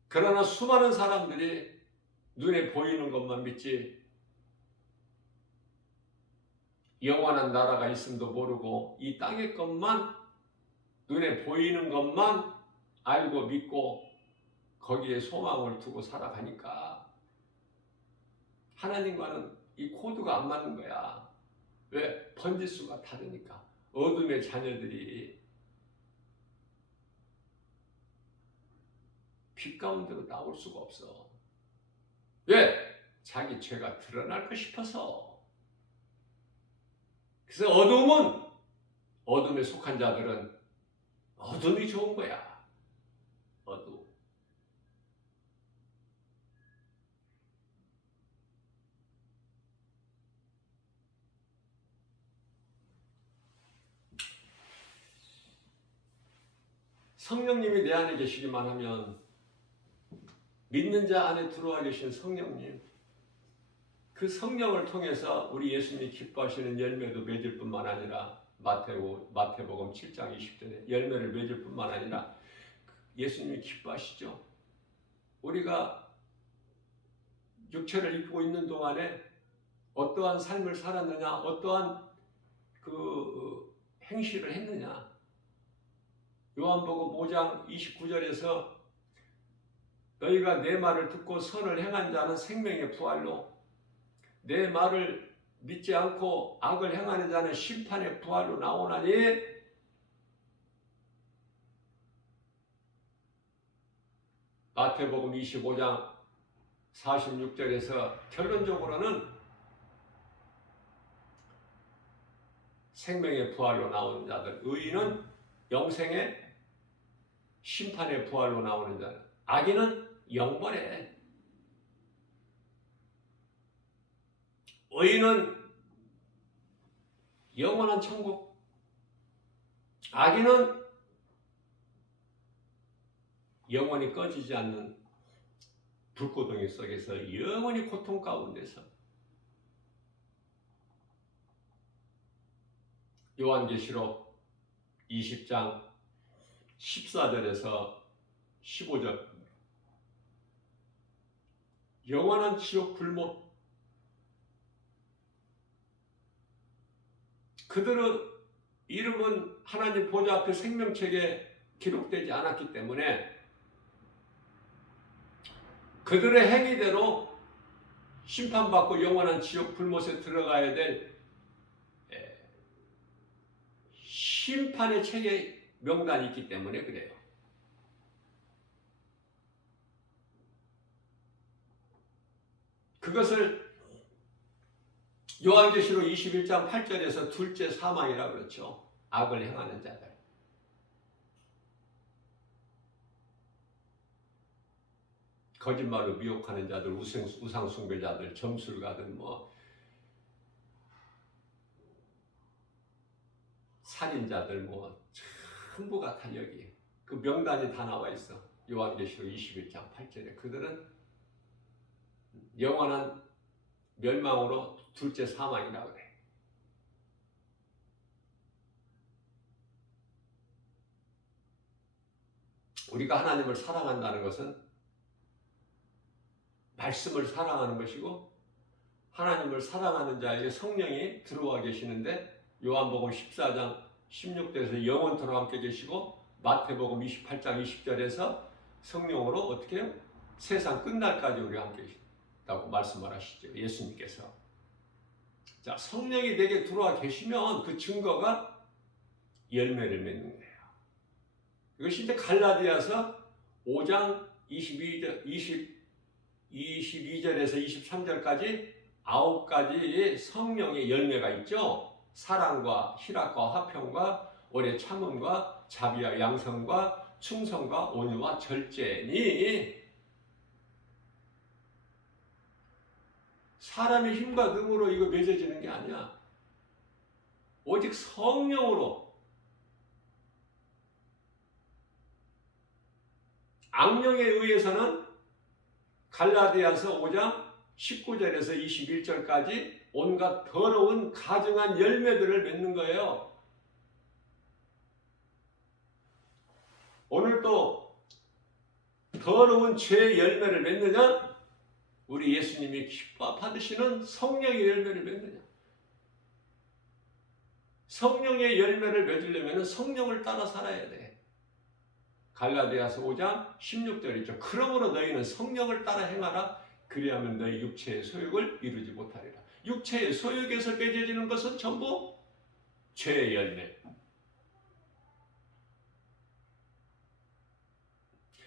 그러나 수많은 사람들이 눈에 보이는 것만 믿지 영원한 나라가 있음도 모르고 이 땅의 것만 눈에 보이는 것만 알고 믿고 거기에 소망을 두고 살아가니까 하나님과는 이 코드가 안 맞는 거야. 왜? 번지수가 다르니까. 어둠의 자녀들이 빛 가운데로 나올 수가 없어. 왜? 자기 죄가 드러날까 싶어서. 그래서 어둠에 속한 자들은 어둠이 좋은 거야. 어둠. 성령님이 내 안에 계시기만 하면 믿는 자 안에 들어와 계신 성령님, 그 성령을 통해서 우리 예수님이 기뻐하시는 열매도 맺을 뿐만 아니라 마태복음 7장 20절에 열매를 맺을 뿐만 아니라 예수님이 기뻐하시죠. 우리가 육체를 입고 있는 동안에 어떠한 삶을 살았느냐, 어떠한 그 행실을 했느냐. 요한복음 5장 29절에서 너희가 내 말을 듣고 선을 행한 자는 생명의 부활로 내 말을 믿지 않고 악을 행하는 자는 심판의 부활로 나오나니 마태복음 25장 46절에서 결론적으로는 생명의 부활로 나오는 자들, 의인은 영생의 심판의 부활로 나오는 자들, 악인은 영벌에, 의인은 영원한 천국, 악인은 영원히 꺼지지 않는 불고동이 속에서 영원히 고통 가운데서. 요한계시록 20장 14절에서 15절 영원한 지옥 불못, 그들의 이름은 하나님 보좌 앞에 생명책에 기록되지 않았기 때문에 그들의 행위대로 심판받고 영원한 지옥 불못에 들어가야 될 심판의 책에 명단이 있기 때문에 그래요. 그것을 요한계시록 21장 8절에서 둘째 사망이라고 그렇죠. 악을 행하는 자들. 거짓말로 미혹하는 자들, 우상 숭배자들, 점술가들, 살인자들, 전부가 다 여기 그 명단이 다 나와 있어. 요한계시록 21장 8절에 그들은 영원한 멸망으로 둘째 사망이라고 그래. 우리가 하나님을 사랑한다는 것은 말씀을 사랑하는 것이고, 하나님을 사랑하는 자에게 성령이 들어와 계시는데, 요한복음 14장 16절에서 영원토록 함께 계시고, 마태복음 28장 20절에서 성령으로 어떻게 해요? 세상 끝날까지 우리가 함께 계시다고 말씀을 하시죠. 예수님께서. 자, 성령이 내게 들어와 계시면 그 증거가 열매를 맺는 거예요. 이것이 이제 갈라디아서 5장 22절에서 23절까지 9가지의 성령의 열매가 있죠. 사랑과 희락과 화평과 오래 참음과 자비와 양성과 충성과 온유와 절제니, 사람의 힘과 능으로 이거 맺어지는 게 아니야. 오직 성령으로. 악령에 의해서는 갈라디아서 5장 19절에서 21절까지 온갖 더러운 가증한 열매들을 맺는 거예요. 오늘 또 더러운 죄의 열매를 맺느냐? 우리 예수님이 기뻐 받으시는 성령의 열매를 맺느냐? 성령의 열매를 맺으려면 성령을 따라 살아야 돼. 갈라디아서 5장 16절이죠. 그러므로 너희는 성령을 따라 행하라. 그리하면 너희 육체의 소욕을 이루지 못하리라. 육체의 소욕에서 맺어지는 것은 전부 죄의 열매.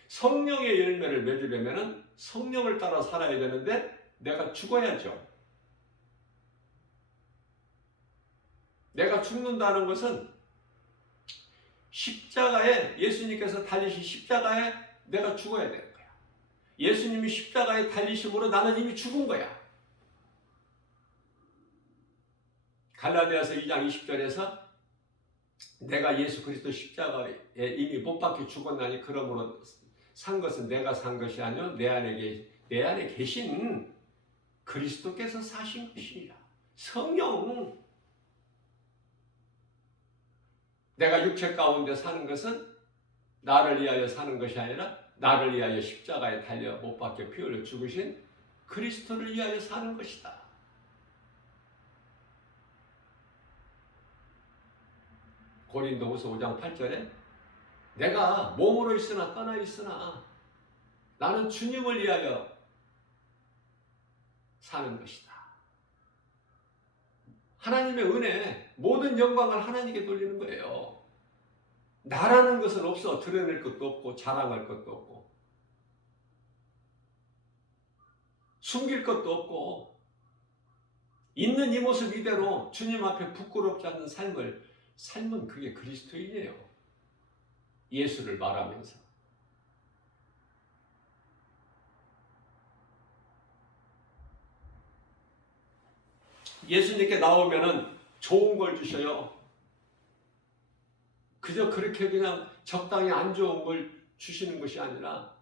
성령의 열매를 맺으려면 성령을 따라 살아야 되는데 내가 죽어야죠. 내가 죽는다는 것은 십자가에, 예수님께서 달리신 십자가에 내가 죽어야 되는 거야. 예수님이 십자가에 달리심으로 나는 이미 죽은 거야. 갈라디아서 2장 20절에서 내가 예수 그리스도 십자가에 이미 못 박혀 죽었나니 그러므로 산 것은 내가 산 것이 아니요 내 안에 계신 그리스도께서 사신 것이니라. 성령. 내가 육체 가운데 사는 것은 나를 위하여 사는 것이 아니라 나를 위하여 십자가에 달려 못 박혀 피 흘려 죽으신 그리스도를 위하여 사는 것이다. 고린도후서 5장 8절에 내가 몸으로 있으나 떠나 있으나 나는 주님을 위하여 사는 것이다. 하나님의 은혜, 모든 영광을 하나님께 돌리는 거예요. 나라는 것은 없어. 드러낼 것도 없고 자랑할 것도 없고 숨길 것도 없고 있는 이 모습 이대로 주님 앞에 부끄럽지 않는 삶은 그게 그리스도인이에요. 예수를 말하면서. 예수님께 나오면은 좋은 걸 주셔요. 그저 그렇게 그냥 적당히 안 좋은 걸 주시는 것이 아니라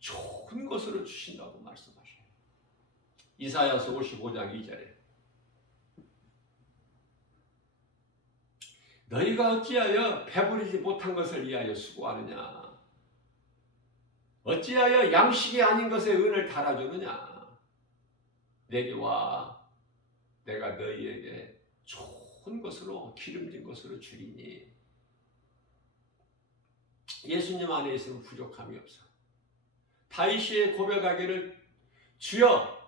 좋은 것으로 주신다고 말씀하셔요. 이사야서 55장 2절에 너희가 어찌하여 배부르지 못한 것을 위하여 수고하느냐? 어찌하여 양식이 아닌 것에 은을 달아주느냐? 내게 와, 내가 너희에게 좋은 것으로 기름진 것으로 주리니. 예수님 안에 있으면 부족함이 없어. 다윗이 고백하기를 주여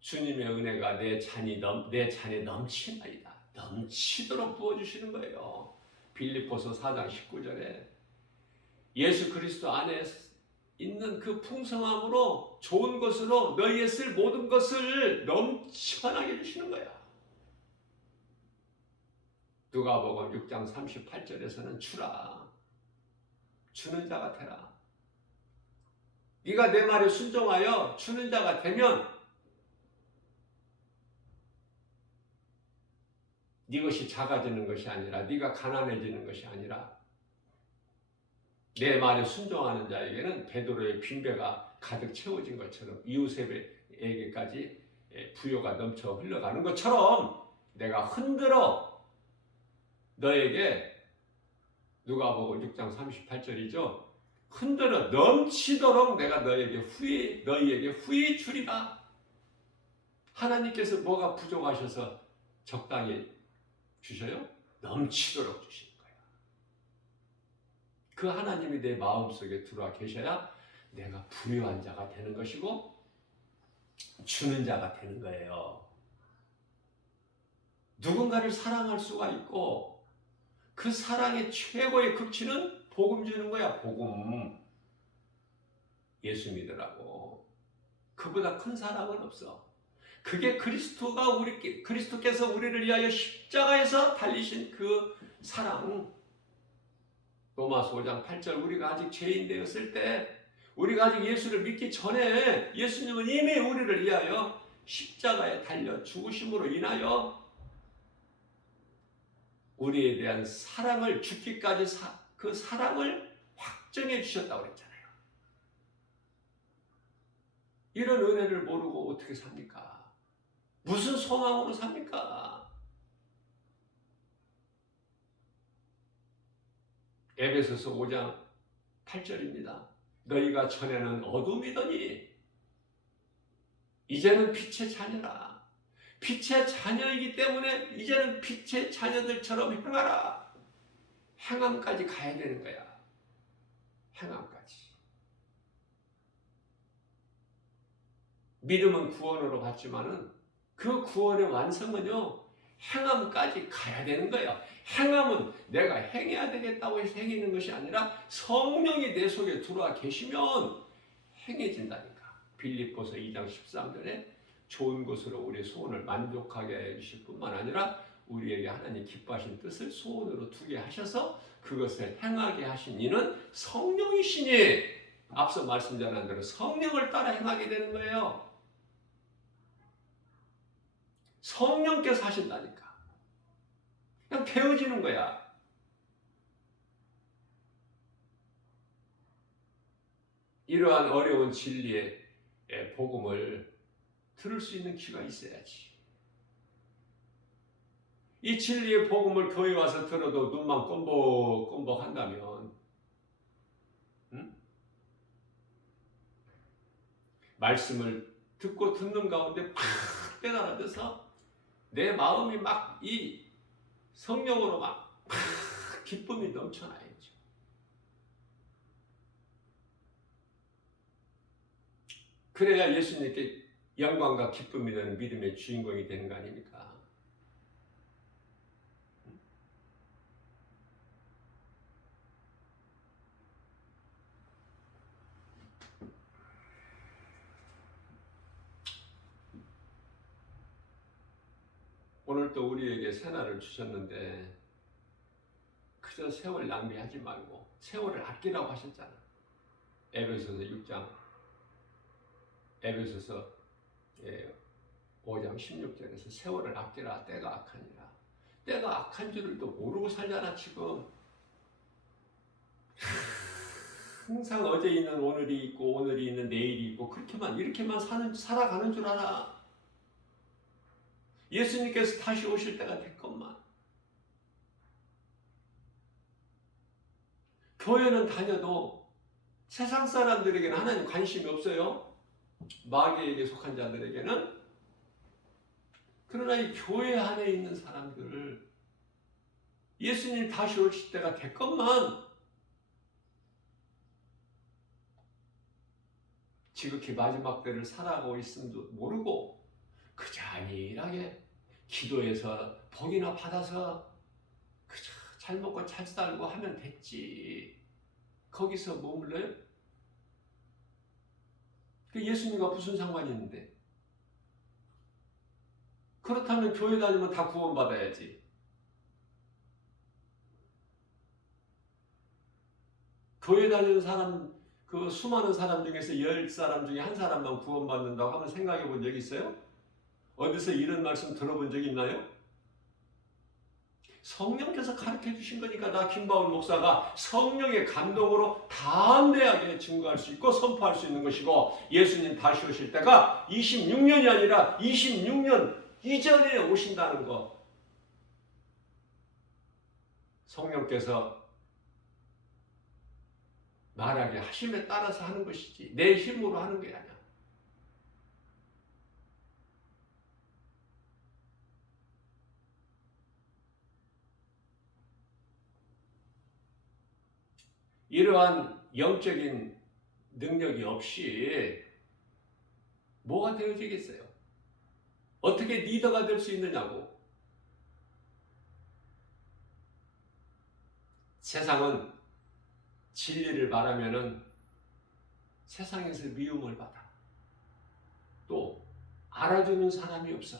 주님의 은혜가 내 잔에 넘치나이다. 넘치도록 부어주시는 거예요. 빌립보서 4장 19절에 예수 그리스도 안에 있는 그 풍성함으로 좋은 것으로 너희의 쓸 모든 것을 넘쳐나게 해주시는 거야. 누가복음 6장 38절에서는 주라. 주는 자가 되라. 네가 내 말에 순종하여 주는 자가 되면 네 것이 작아지는 것이 아니라 네가 가난해지는 것이 아니라 내 말에 순종하는 자에게는 베드로의 빈배가 가득 채워진 것처럼 이웃에게까지 부요가 넘쳐 흘러가는 것처럼 내가 흔들어 너에게 누가복음 6장 38절이죠. 흔들어 넘치도록 내가 너희에게 후히 주리라. 하나님께서 뭐가 부족하셔서 적당히 주셔요? 넘치도록 주시는 거예요. 그 하나님이 내 마음속에 들어와 계셔야 내가 부유한 자가 되는 것이고 주는 자가 되는 거예요. 누군가를 사랑할 수가 있고 그 사랑의 최고의 극치는 복음 주는 거야. 복음. 예수 믿으라고. 그보다 큰 사랑은 없어. 그게 그리스도께서 우리를 위하여 십자가에서 달리신 그 사랑. 로마서 5장 8절 우리가 아직 죄인 되었을 때 우리가 아직 예수를 믿기 전에 예수님은 이미 우리를 위하여 십자가에 달려 죽으심으로 인하여 우리에 대한 사랑을 죽기까지 그 사랑을 확정해 주셨다고 그랬잖아요. 이런 은혜를 모르고 어떻게 삽니까? 무슨 소망으로 삽니까? 에베소서 5장 8절입니다. 너희가 전에는 어둠이더니 이제는 빛의 자녀라. 빛의 자녀이기 때문에 이제는 빛의 자녀들처럼 행하라. 행함까지 가야 되는 거야. 행함까지. 믿음은 구원으로 받지만은 그 구원의 완성은요, 행함까지 가야 되는 거예요. 행함은 내가 행해야 되겠다고 해서 행하는 것이 아니라 성령이 내 속에 들어와 계시면 행해진다니까. 빌립보서 2장 13절에 좋은 것으로 우리의 소원을 만족하게 해주실 뿐만 아니라 우리에게 하나님 기뻐하신 뜻을 소원으로 두게 하셔서 그것을 행하게 하신 이는 성령이시니 앞서 말씀드린 대로 성령을 따라 행하게 되는 거예요. 성령께서 하신다니까. 그냥 배워지는 거야. 이러한 어려운 진리의 복음을 들을 수 있는 귀가 있어야지. 이 진리의 복음을 교회 와서 들어도 눈만 껌벅껌벅 한다면 말씀을 듣고 듣는 가운데 팍 깨달아져서 내 마음이 막 이 성령으로 막 기쁨이 넘쳐나야죠. 그래야 예수님께 영광과 기쁨이 되는 믿음의 주인공이 되는 거 아닙니까? 오늘 또 우리에게 새날을 주셨는데 그저 세월 낭비하지 말고 세월을 아끼라고 하셨잖아. 에베소서 6장 에베소서 5장 16절에서 세월을 아끼라. 때가 악하니라. 때가 악한 줄을 또 모르고 살잖아 지금. 항상 어제 있는 오늘이 있고 오늘이 있는 내일이 있고 이렇게만 살아가는 줄 알아. 예수님께서 다시 오실 때가 됐건만. 교회는 다녀도 세상 사람들에게는 하나님 관심이 없어요. 마귀에게 속한 자들에게는. 그러나 이 교회 안에 있는 사람들을 예수님 다시 오실 때가 됐건만 지극히 마지막 때를 살아가고 있음도 모르고 그저 안일하게 기도해서 복이나 받아서 그저 잘 먹고 잘 살고 하면 됐지. 거기서 머물러요? 그 예수님과 무슨 상관이 있는데? 그렇다면 교회 다니면 다 구원받아야지. 교회 다니는 사람, 그 수많은 사람 중에서 10사람 중에 한 사람만 구원받는다고 한번 생각해 본 적 있어요? 어디서 이런 말씀 들어본 적 있나요? 성령께서 가르쳐 주신 거니까 나 김바울 목사가 성령의 감동으로 담대하게 증거할 수 있고 선포할 수 있는 것이고, 예수님 다시 오실 때가 26년이 아니라 26년 이전에 오신다는 거, 성령께서 말하게 하심에 따라서 하는 것이지 내 힘으로 하는 게 아니야. 이러한 영적인 능력이 없이 뭐가 되어지겠어요? 어떻게 리더가 될 수 있느냐고. 세상은 진리를 말하면은 세상에서 미움을 받아. 또 알아주는 사람이 없어.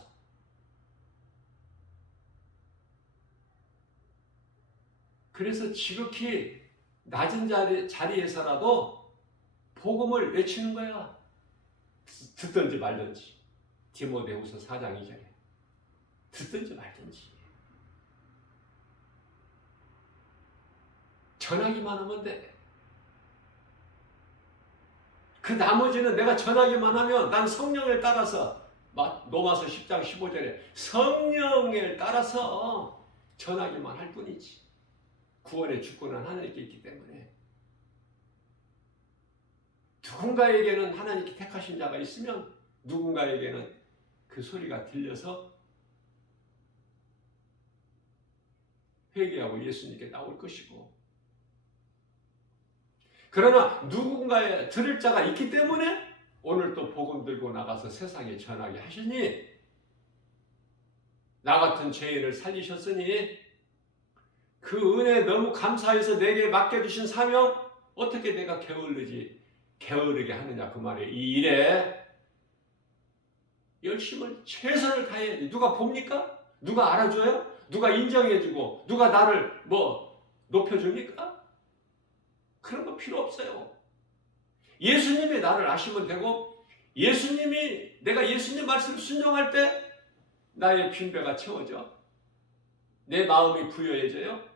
그래서 지극히 낮은 자리에서라도 복음을 외치는 거야. 듣든지 말든지. 디모데후서 4장 2절에 듣든지 말든지 전하기만 하면 돼. 그 나머지는 내가 전하기만 하면 난 성령을 따라서, 로마서 10장 15절에 성령을 따라서 전하기만 할 뿐이지. 구원의 주권은 하나님께 있기 때문에 누군가에게는 하나님께 택하신 자가 있으면 누군가에게는 그 소리가 들려서 회개하고 예수님께 나올 것이고, 그러나 누군가의 들을 자가 있기 때문에 오늘 또 복음 들고 나가서 세상에 전하게 하시니, 나 같은 죄인을 살리셨으니 그 은혜 너무 감사해서 내게 맡겨주신 사명 어떻게 내가 게으르게 하느냐 그 말이에요. 이 일에 열심을 최선을 다해야지. 누가 봅니까? 누가 알아줘요? 누가 인정해주고 누가 나를 높여줍니까? 그런 거 필요 없어요. 예수님이 나를 아시면 되고, 내가 예수님 말씀 순종할 때 나의 빈배가 채워져. 내 마음이 부여해져요.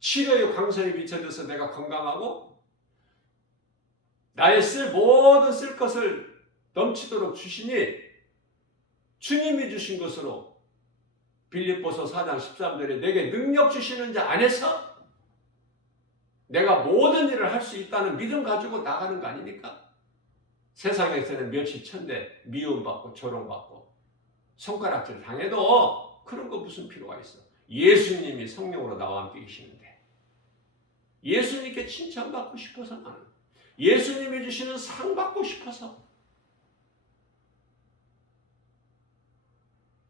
치료의 광선이 비춰져서 내가 건강하고, 나의 모든 쓸 것을 넘치도록 주시니 주님이 주신 것으로 빌립보서 4장 13절에 내게 능력 주시는 자 안에서 내가 모든 일을 할 수 있다는 믿음 가지고 나가는 거 아닙니까? 세상에서는 멸시천대 미움받고 조롱받고 손가락질 당해도 그런 거 무슨 필요가 있어? 예수님이 성령으로 나와 함께 계시는데, 예수님께 칭찬받고 싶어서, 나는 예수님이 주시는 상 받고 싶어서,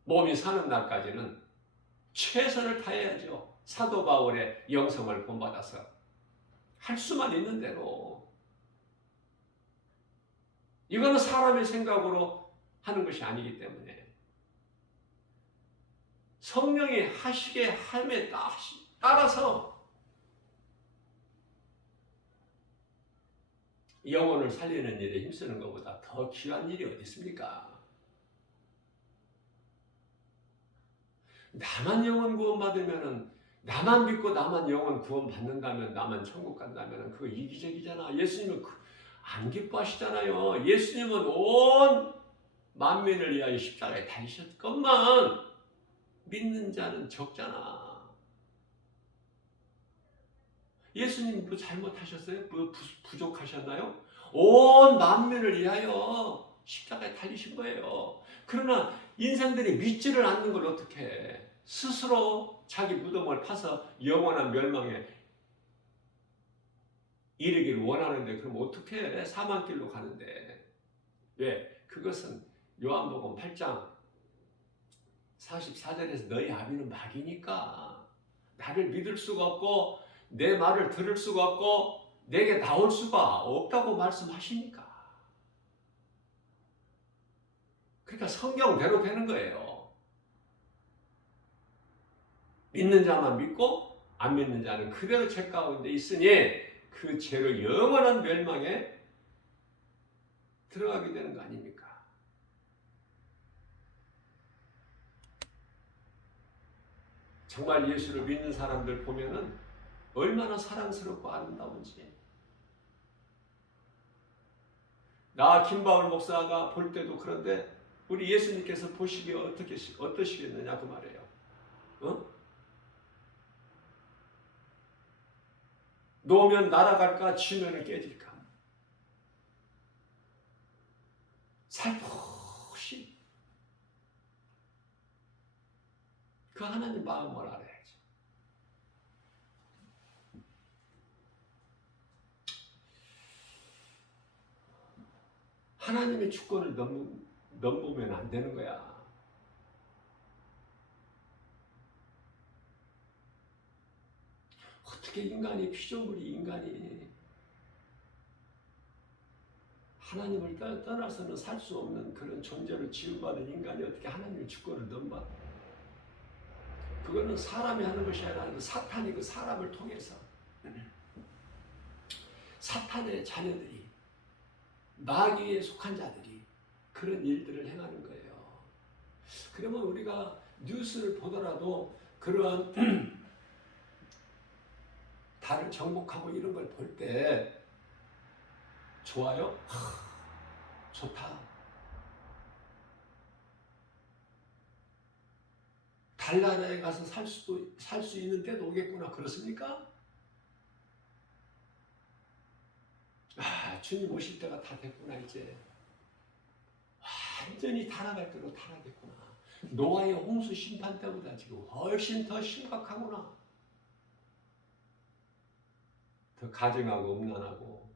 몸이 사는 날까지는 최선을 다해야죠. 사도 바울의 영성을 본받아서 할 수만 있는 대로. 이거는 사람의 생각으로 하는 것이 아니기 때문에 성령이 하시게 함에 따라서 영혼을 살리는 일에 힘쓰는 것보다 더 귀한 일이 어디 있습니까? 나만 영혼 구원받으면은, 나만 믿고 나만 영혼 구원받는다면, 나만 천국 간다면 그거 이기적이잖아. 예수님은 안 기뻐하시잖아요. 예수님은 온 만민을 위하여 십자가에 달리셨건만 믿는 자는 적잖아. 예수님 뭐 잘못하셨어요? 뭐 부족하셨나요? 온 만민을 위하여 십자가에 달리신 거예요. 그러나 인생들이 믿지를 않는 걸 어떻게 해? 스스로 자기 무덤을 파서 영원한 멸망에 이르기를 원하는데, 그럼 어떻게 해? 사망길로 가는데. 왜? 그것은 요한복음 8장 44절에서 너희 아비는 마귀니까 나를 믿을 수가 없고 내 말을 들을 수가 없고 내게 나올 수가 없다고 말씀하시니까. 그러니까 성경대로 되는 거예요. 믿는 자만 믿고 안 믿는 자는 그대로 죄 가운데 있으니 그 죄로 영원한 멸망에 들어가게 되는 거 아닙니까? 정말 예수를 믿는 사람들 보면은 얼마나 사랑스럽고 아름다운지. 나 김바울 목사가 볼 때도 그런데 우리 예수님께서 보시기에 어떠시겠느냐 그 말이에요. 어? 놓으면 날아갈까 쥐면 깨질까. 살포시 그 하나님 마음을 알아야지. 하나님의 주권을 넘보면 안 되는 거야. 어떻게 인간이 피조물이 인간이 하나님을 떠나서는 살 수 없는 그런 존재로 지음받은 인간이 어떻게 하나님의 주권을 넘봐? 그거는 사람이 하는 것이 아니라 사탄이 그 사람을 통해서 사탄의 자녀들이 마귀에 속한 자들이 그런 일들을 행하는 거예요. 그러면 우리가 뉴스를 보더라도 그러한 달을 정복하고 이런 걸 볼 때 좋아요? 좋다. 달나라에 가서 살 수 있는 때도 오겠구나. 그렇습니까? 주님 오실 때가 다 됐구나. 이제 완전히 타락할 대로 타락했구나. 노아의 홍수 심판 때보다 지금 훨씬 더 심각하구나. 더 가증하고 음란하고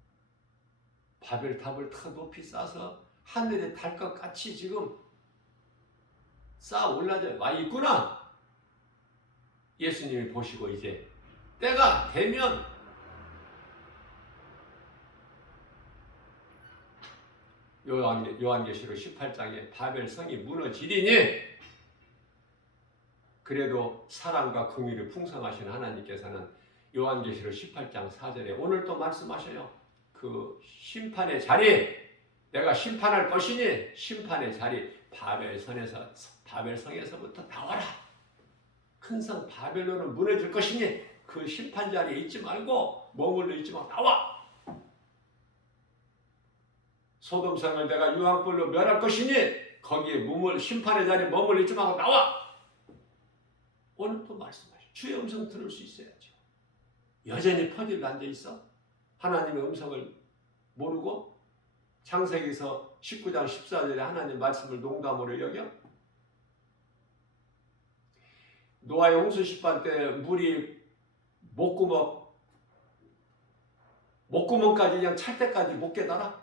바벨탑을 더 높이 쌓아서 하늘에 달 것 같이 지금 쌓아 올라져 와 있구나. 예수님이 보시고 이제 때가 되면 요한계시록 18장에 바벨성이 무너지리니 그래도 사랑과 긍휼이 풍성하신 하나님께서는 요한계시록 18장 4절에 오늘 또 말씀하셔요. 그 심판의 자리, 내가 심판할 것이니 심판의 자리 바벨성에서부터 나와라. 큰 성 바벨론은 무너질 것이니 그 심판 자리에 있지 말고 머물러 있지 말고 나와. 소돔성을 내가 유황불로 멸할 것이니 거기에 심판의 자리에 머물러 있지 말고 나와. 오늘 또 말씀하셔. 주의 음성 들을 수 있어야죠. 여전히 퍼즐로 앉아있어? 하나님의 음성을 모르고 창세기서 19장 14절에 하나님 말씀을 농담으로 여겨? 노아의 홍수 심판 때 물이 목구멍까지 그냥 찰 때까지 못 깨달아?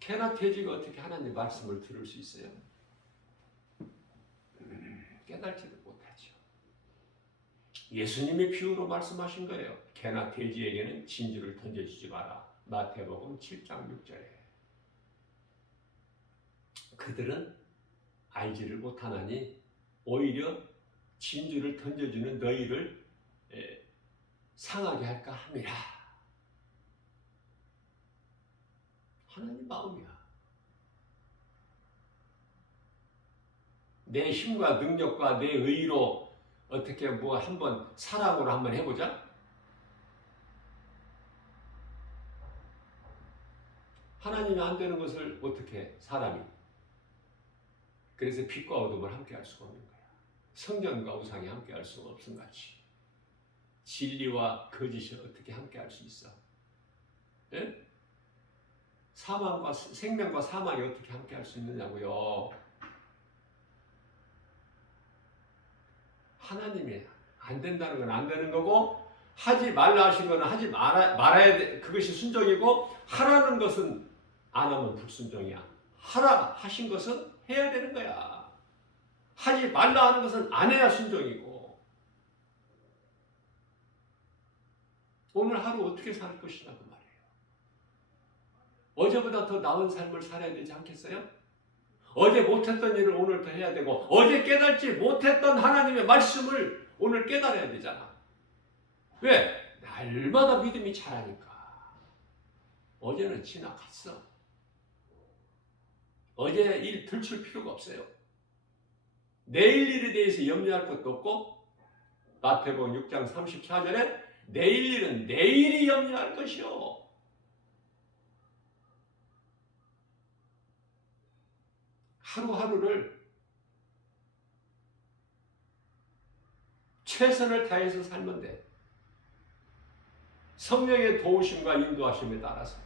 개나 돼지가 어떻게 하나님 말씀을 들을 수 있어요? 깨달지도 못하죠. 예수님이 비유로 말씀하신 거예요. 개나 돼지에게는 진주를 던져주지 마라. 마태복음 7장 6절에. 그들은 알지를 못하나니 오히려 진주를 던져주는 너희를 상하게 할까 함이라. 하나님 마음이야. 내 힘과 능력과 내 의로 어떻게 한번 사랑으로 한번 해보자. 하나님이 안 되는 것을 어떻게 해? 사람이. 그래서 빛과 어둠을 함께 할 수가 없는 거야. 성전과 우상이 함께 할 수가 없음 같이. 진리와 거짓이 어떻게 함께 할 수 있어? 예? 생명과 사망이 어떻게 함께 할 수 있느냐고요. 하나님이 안 된다는 건 안 되는 거고 하지 말라 하신 거는 하지 말아야 돼. 그것이 순종이고 하라는 것은 안 하면 불순종이야. 하라 하신 것은 해야 되는 거야. 하지 말라 하는 것은 안 해야 순종이고. 오늘 하루 어떻게 살 것이냐 그 말이에요. 어제보다 더 나은 삶을 살아야 되지 않겠어요? 어제 못했던 일을 오늘 더 해야 되고 어제 깨달지 못했던 하나님의 말씀을 오늘 깨달아야 되잖아. 왜? 날마다 믿음이 자라니까. 어제는 지나갔어. 어제 일 들출 필요가 없어요. 내일 일에 대해서 염려할 것도 없고 마태복음 6장 34절에 내일 일은 내일이 염려할 것이요. 하루하루를 최선을 다해서 살면 돼. 성령의 도우심과 인도하심에 따라서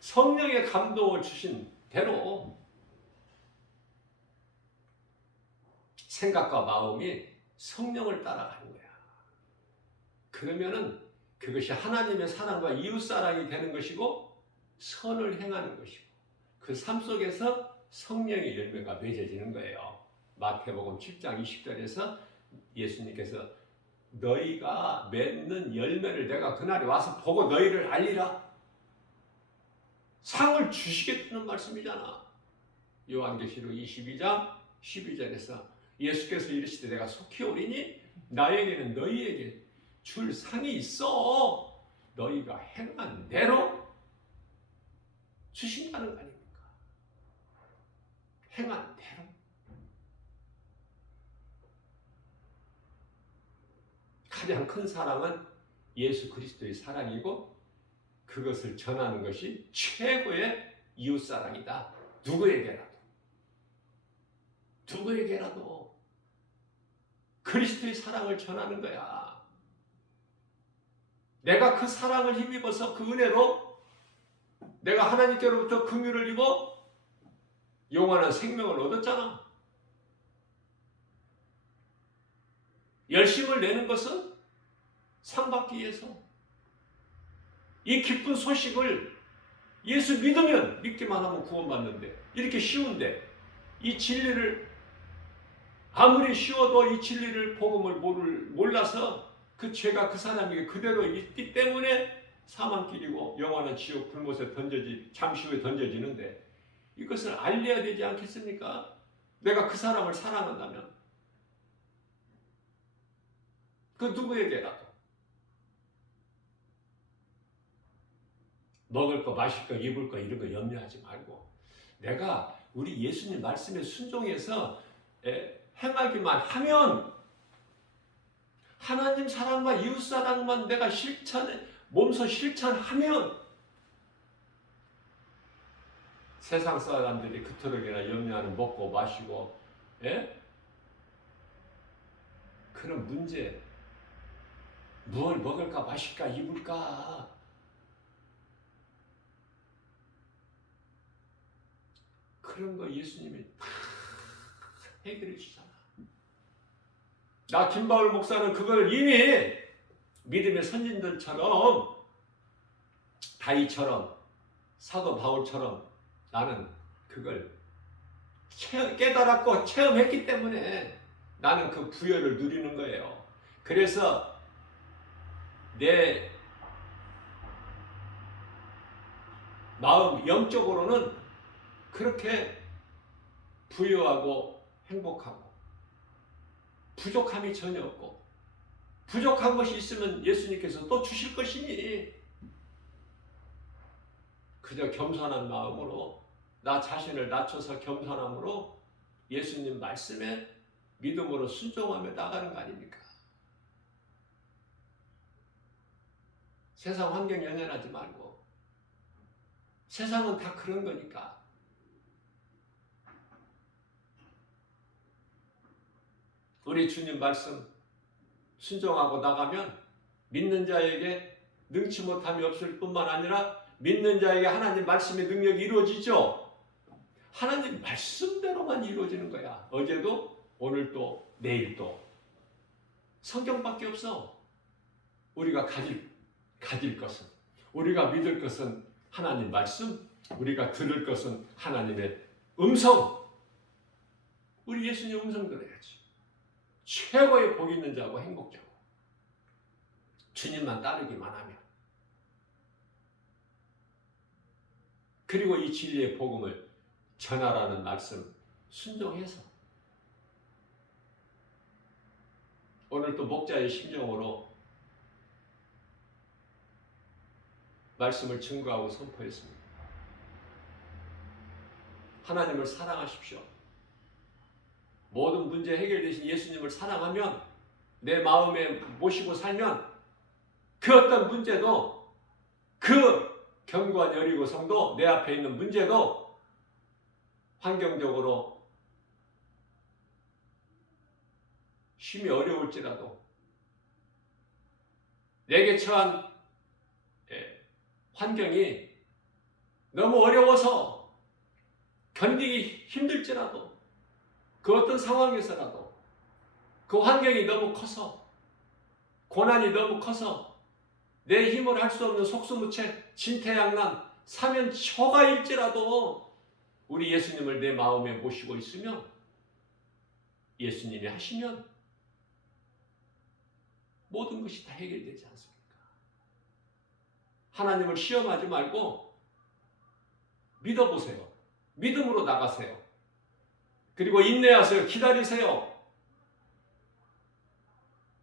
성령의 감동을 주신 대로 생각과 마음이 성령을 따라가는 거야. 그러면은 그것이 하나님의 사랑과 이웃사랑이 되는 것이고 선을 행하는 것이고 그 삶 속에서 성령의 열매가 맺어지는 거예요. 마태복음 7장 20절에서 예수님께서 너희가 맺는 열매를 내가 그날에 와서 보고 너희를 알리라. 상을 주시겠다는 말씀이잖아. 요한계시록 22장 12절에서 예수께서 이르시되 내가 속히 오리니 나에게는 너희에게 줄 상이 있어. 너희가 행한 대로 주신다는 거 아닙니까? 행한 대로. 가장 큰 사랑은 예수 그리스도의 사랑이고 그것을 전하는 것이 최고의 이웃사랑이다. 누구에게라도 그리스도의 사랑을 전하는 거야. 내가 그 사랑을 힘입어서 그 은혜로 내가 하나님께로부터 긍휼을 입어 영원한 생명을 얻었잖아. 열심을 내는 것은 상 받기 위해서. 이 기쁜 소식을 예수 믿으면 믿기만 하면 구원받는데 이렇게 쉬운데 이 진리를 아무리 쉬워도 이 진리를 복음을 몰라서 그 죄가 그 사람에게 그대로 있기 때문에 사망길이고 영원한 지옥 불못에 잠시 후에 던져지는데 이것을 알려야 되지 않겠습니까? 내가 그 사람을 사랑한다면 그 누구에게라도 먹을 거, 마실 거, 입을 거 이런 거 염려하지 말고 내가 우리 예수님 말씀에 순종해서 행하기만 하면 하나님 사랑과 이웃 사랑만 내가 몸소 실천하면 세상 사람들이 그토록이나 염려하는 먹고 마시고 그런 문제 뭘 먹을까 마실까 입을까 그런 거 예수님이 다 해결해 주잖아. 나 김바울 목사는 그걸 이미 믿음의 선진들처럼 다윗처럼 사도 바울처럼 나는 그걸 깨달았고 체험했기 때문에 나는 그 부여를 누리는 거예요. 그래서 내 마음 영적으로는 그렇게 부유하고 행복하고 부족함이 전혀 없고 부족한 것이 있으면 예수님께서 또 주실 것이니 그저 겸손한 마음으로 나 자신을 낮춰서 겸손함으로 예수님 말씀에 믿음으로 순종하며 나가는 거 아닙니까? 세상 환경 연연하지 말고 세상은 다 그런 거니까 우리 주님 말씀 순종하고 나가면 믿는 자에게 능치 못함이 없을 뿐만 아니라 믿는 자에게 하나님 말씀의 능력이 이루어지죠. 하나님 말씀대로만 이루어지는 거야. 어제도 오늘도 내일도 성경밖에 없어. 우리가 가질 것은 우리가 믿을 것은 하나님 말씀, 우리가 들을 것은 하나님의 음성. 우리 예수님 음성 들어야지. 최고의 복 있는 자고 행복자고 주님만 따르기만 하면, 그리고 이 진리의 복음을 전하라는 말씀 순종해서 오늘 또 목자의 심정으로 말씀을 증거하고 선포했습니다. 하나님을 사랑하십시오. 모든 문제 해결되신 예수님을 사랑하면, 내 마음에 모시고 살면 그 어떤 문제도, 그 견고한 여리고 성도, 내 앞에 있는 문제도 환경적으로 심히 어려울지라도, 내게 처한 환경이 너무 어려워서 견디기 힘들지라도, 그 어떤 상황에서라도, 그 환경이 너무 커서, 고난이 너무 커서 내 힘을 할 수 없는 속수무책, 진퇴양난, 사면초가일지라도 우리 예수님을 내 마음에 모시고 있으면, 예수님이 하시면 모든 것이 다 해결되지 않습니까? 하나님을 시험하지 말고 믿어보세요. 믿음으로 나가세요. 그리고 인내하세요. 기다리세요.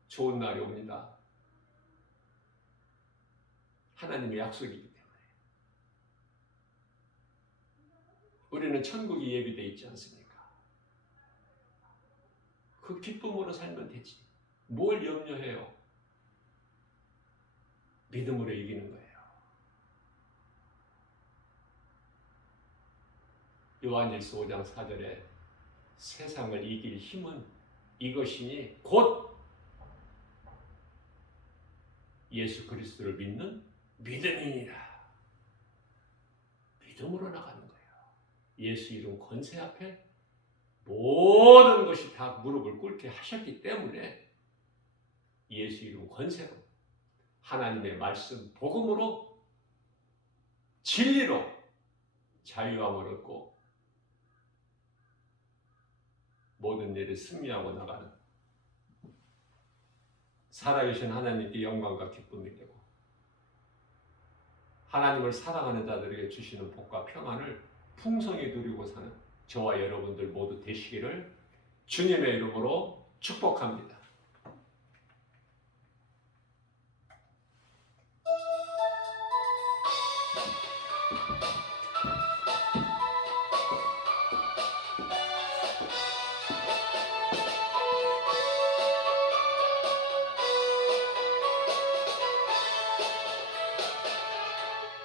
좋은 날이 옵니다. 하나님의 약속이기 때문에. 우리는 천국이 예비되어 있지 않습니까? 그 기쁨으로 살면 되지. 뭘 염려해요? 믿음으로 이기는 거예요. 요한일서 5장 4절에 세상을 이길 힘은 이것이니 곧 예수 그리스도를 믿는 믿음이니라. 믿음으로 나가는 거예요. 예수 이름 권세 앞에 모든 것이 다 무릎을 꿇게 하셨기 때문에 예수 이름 권세로, 하나님의 말씀 복음으로, 진리로 자유함을 얻고 모든 일을 승리하고 나가는, 살아계신 하나님께 영광과 기쁨이 되고 하나님을 사랑하는 자들에게 주시는 복과 평안을 풍성히 누리고 사는 저와 여러분들 모두 되시기를 주님의 이름으로 축복합니다.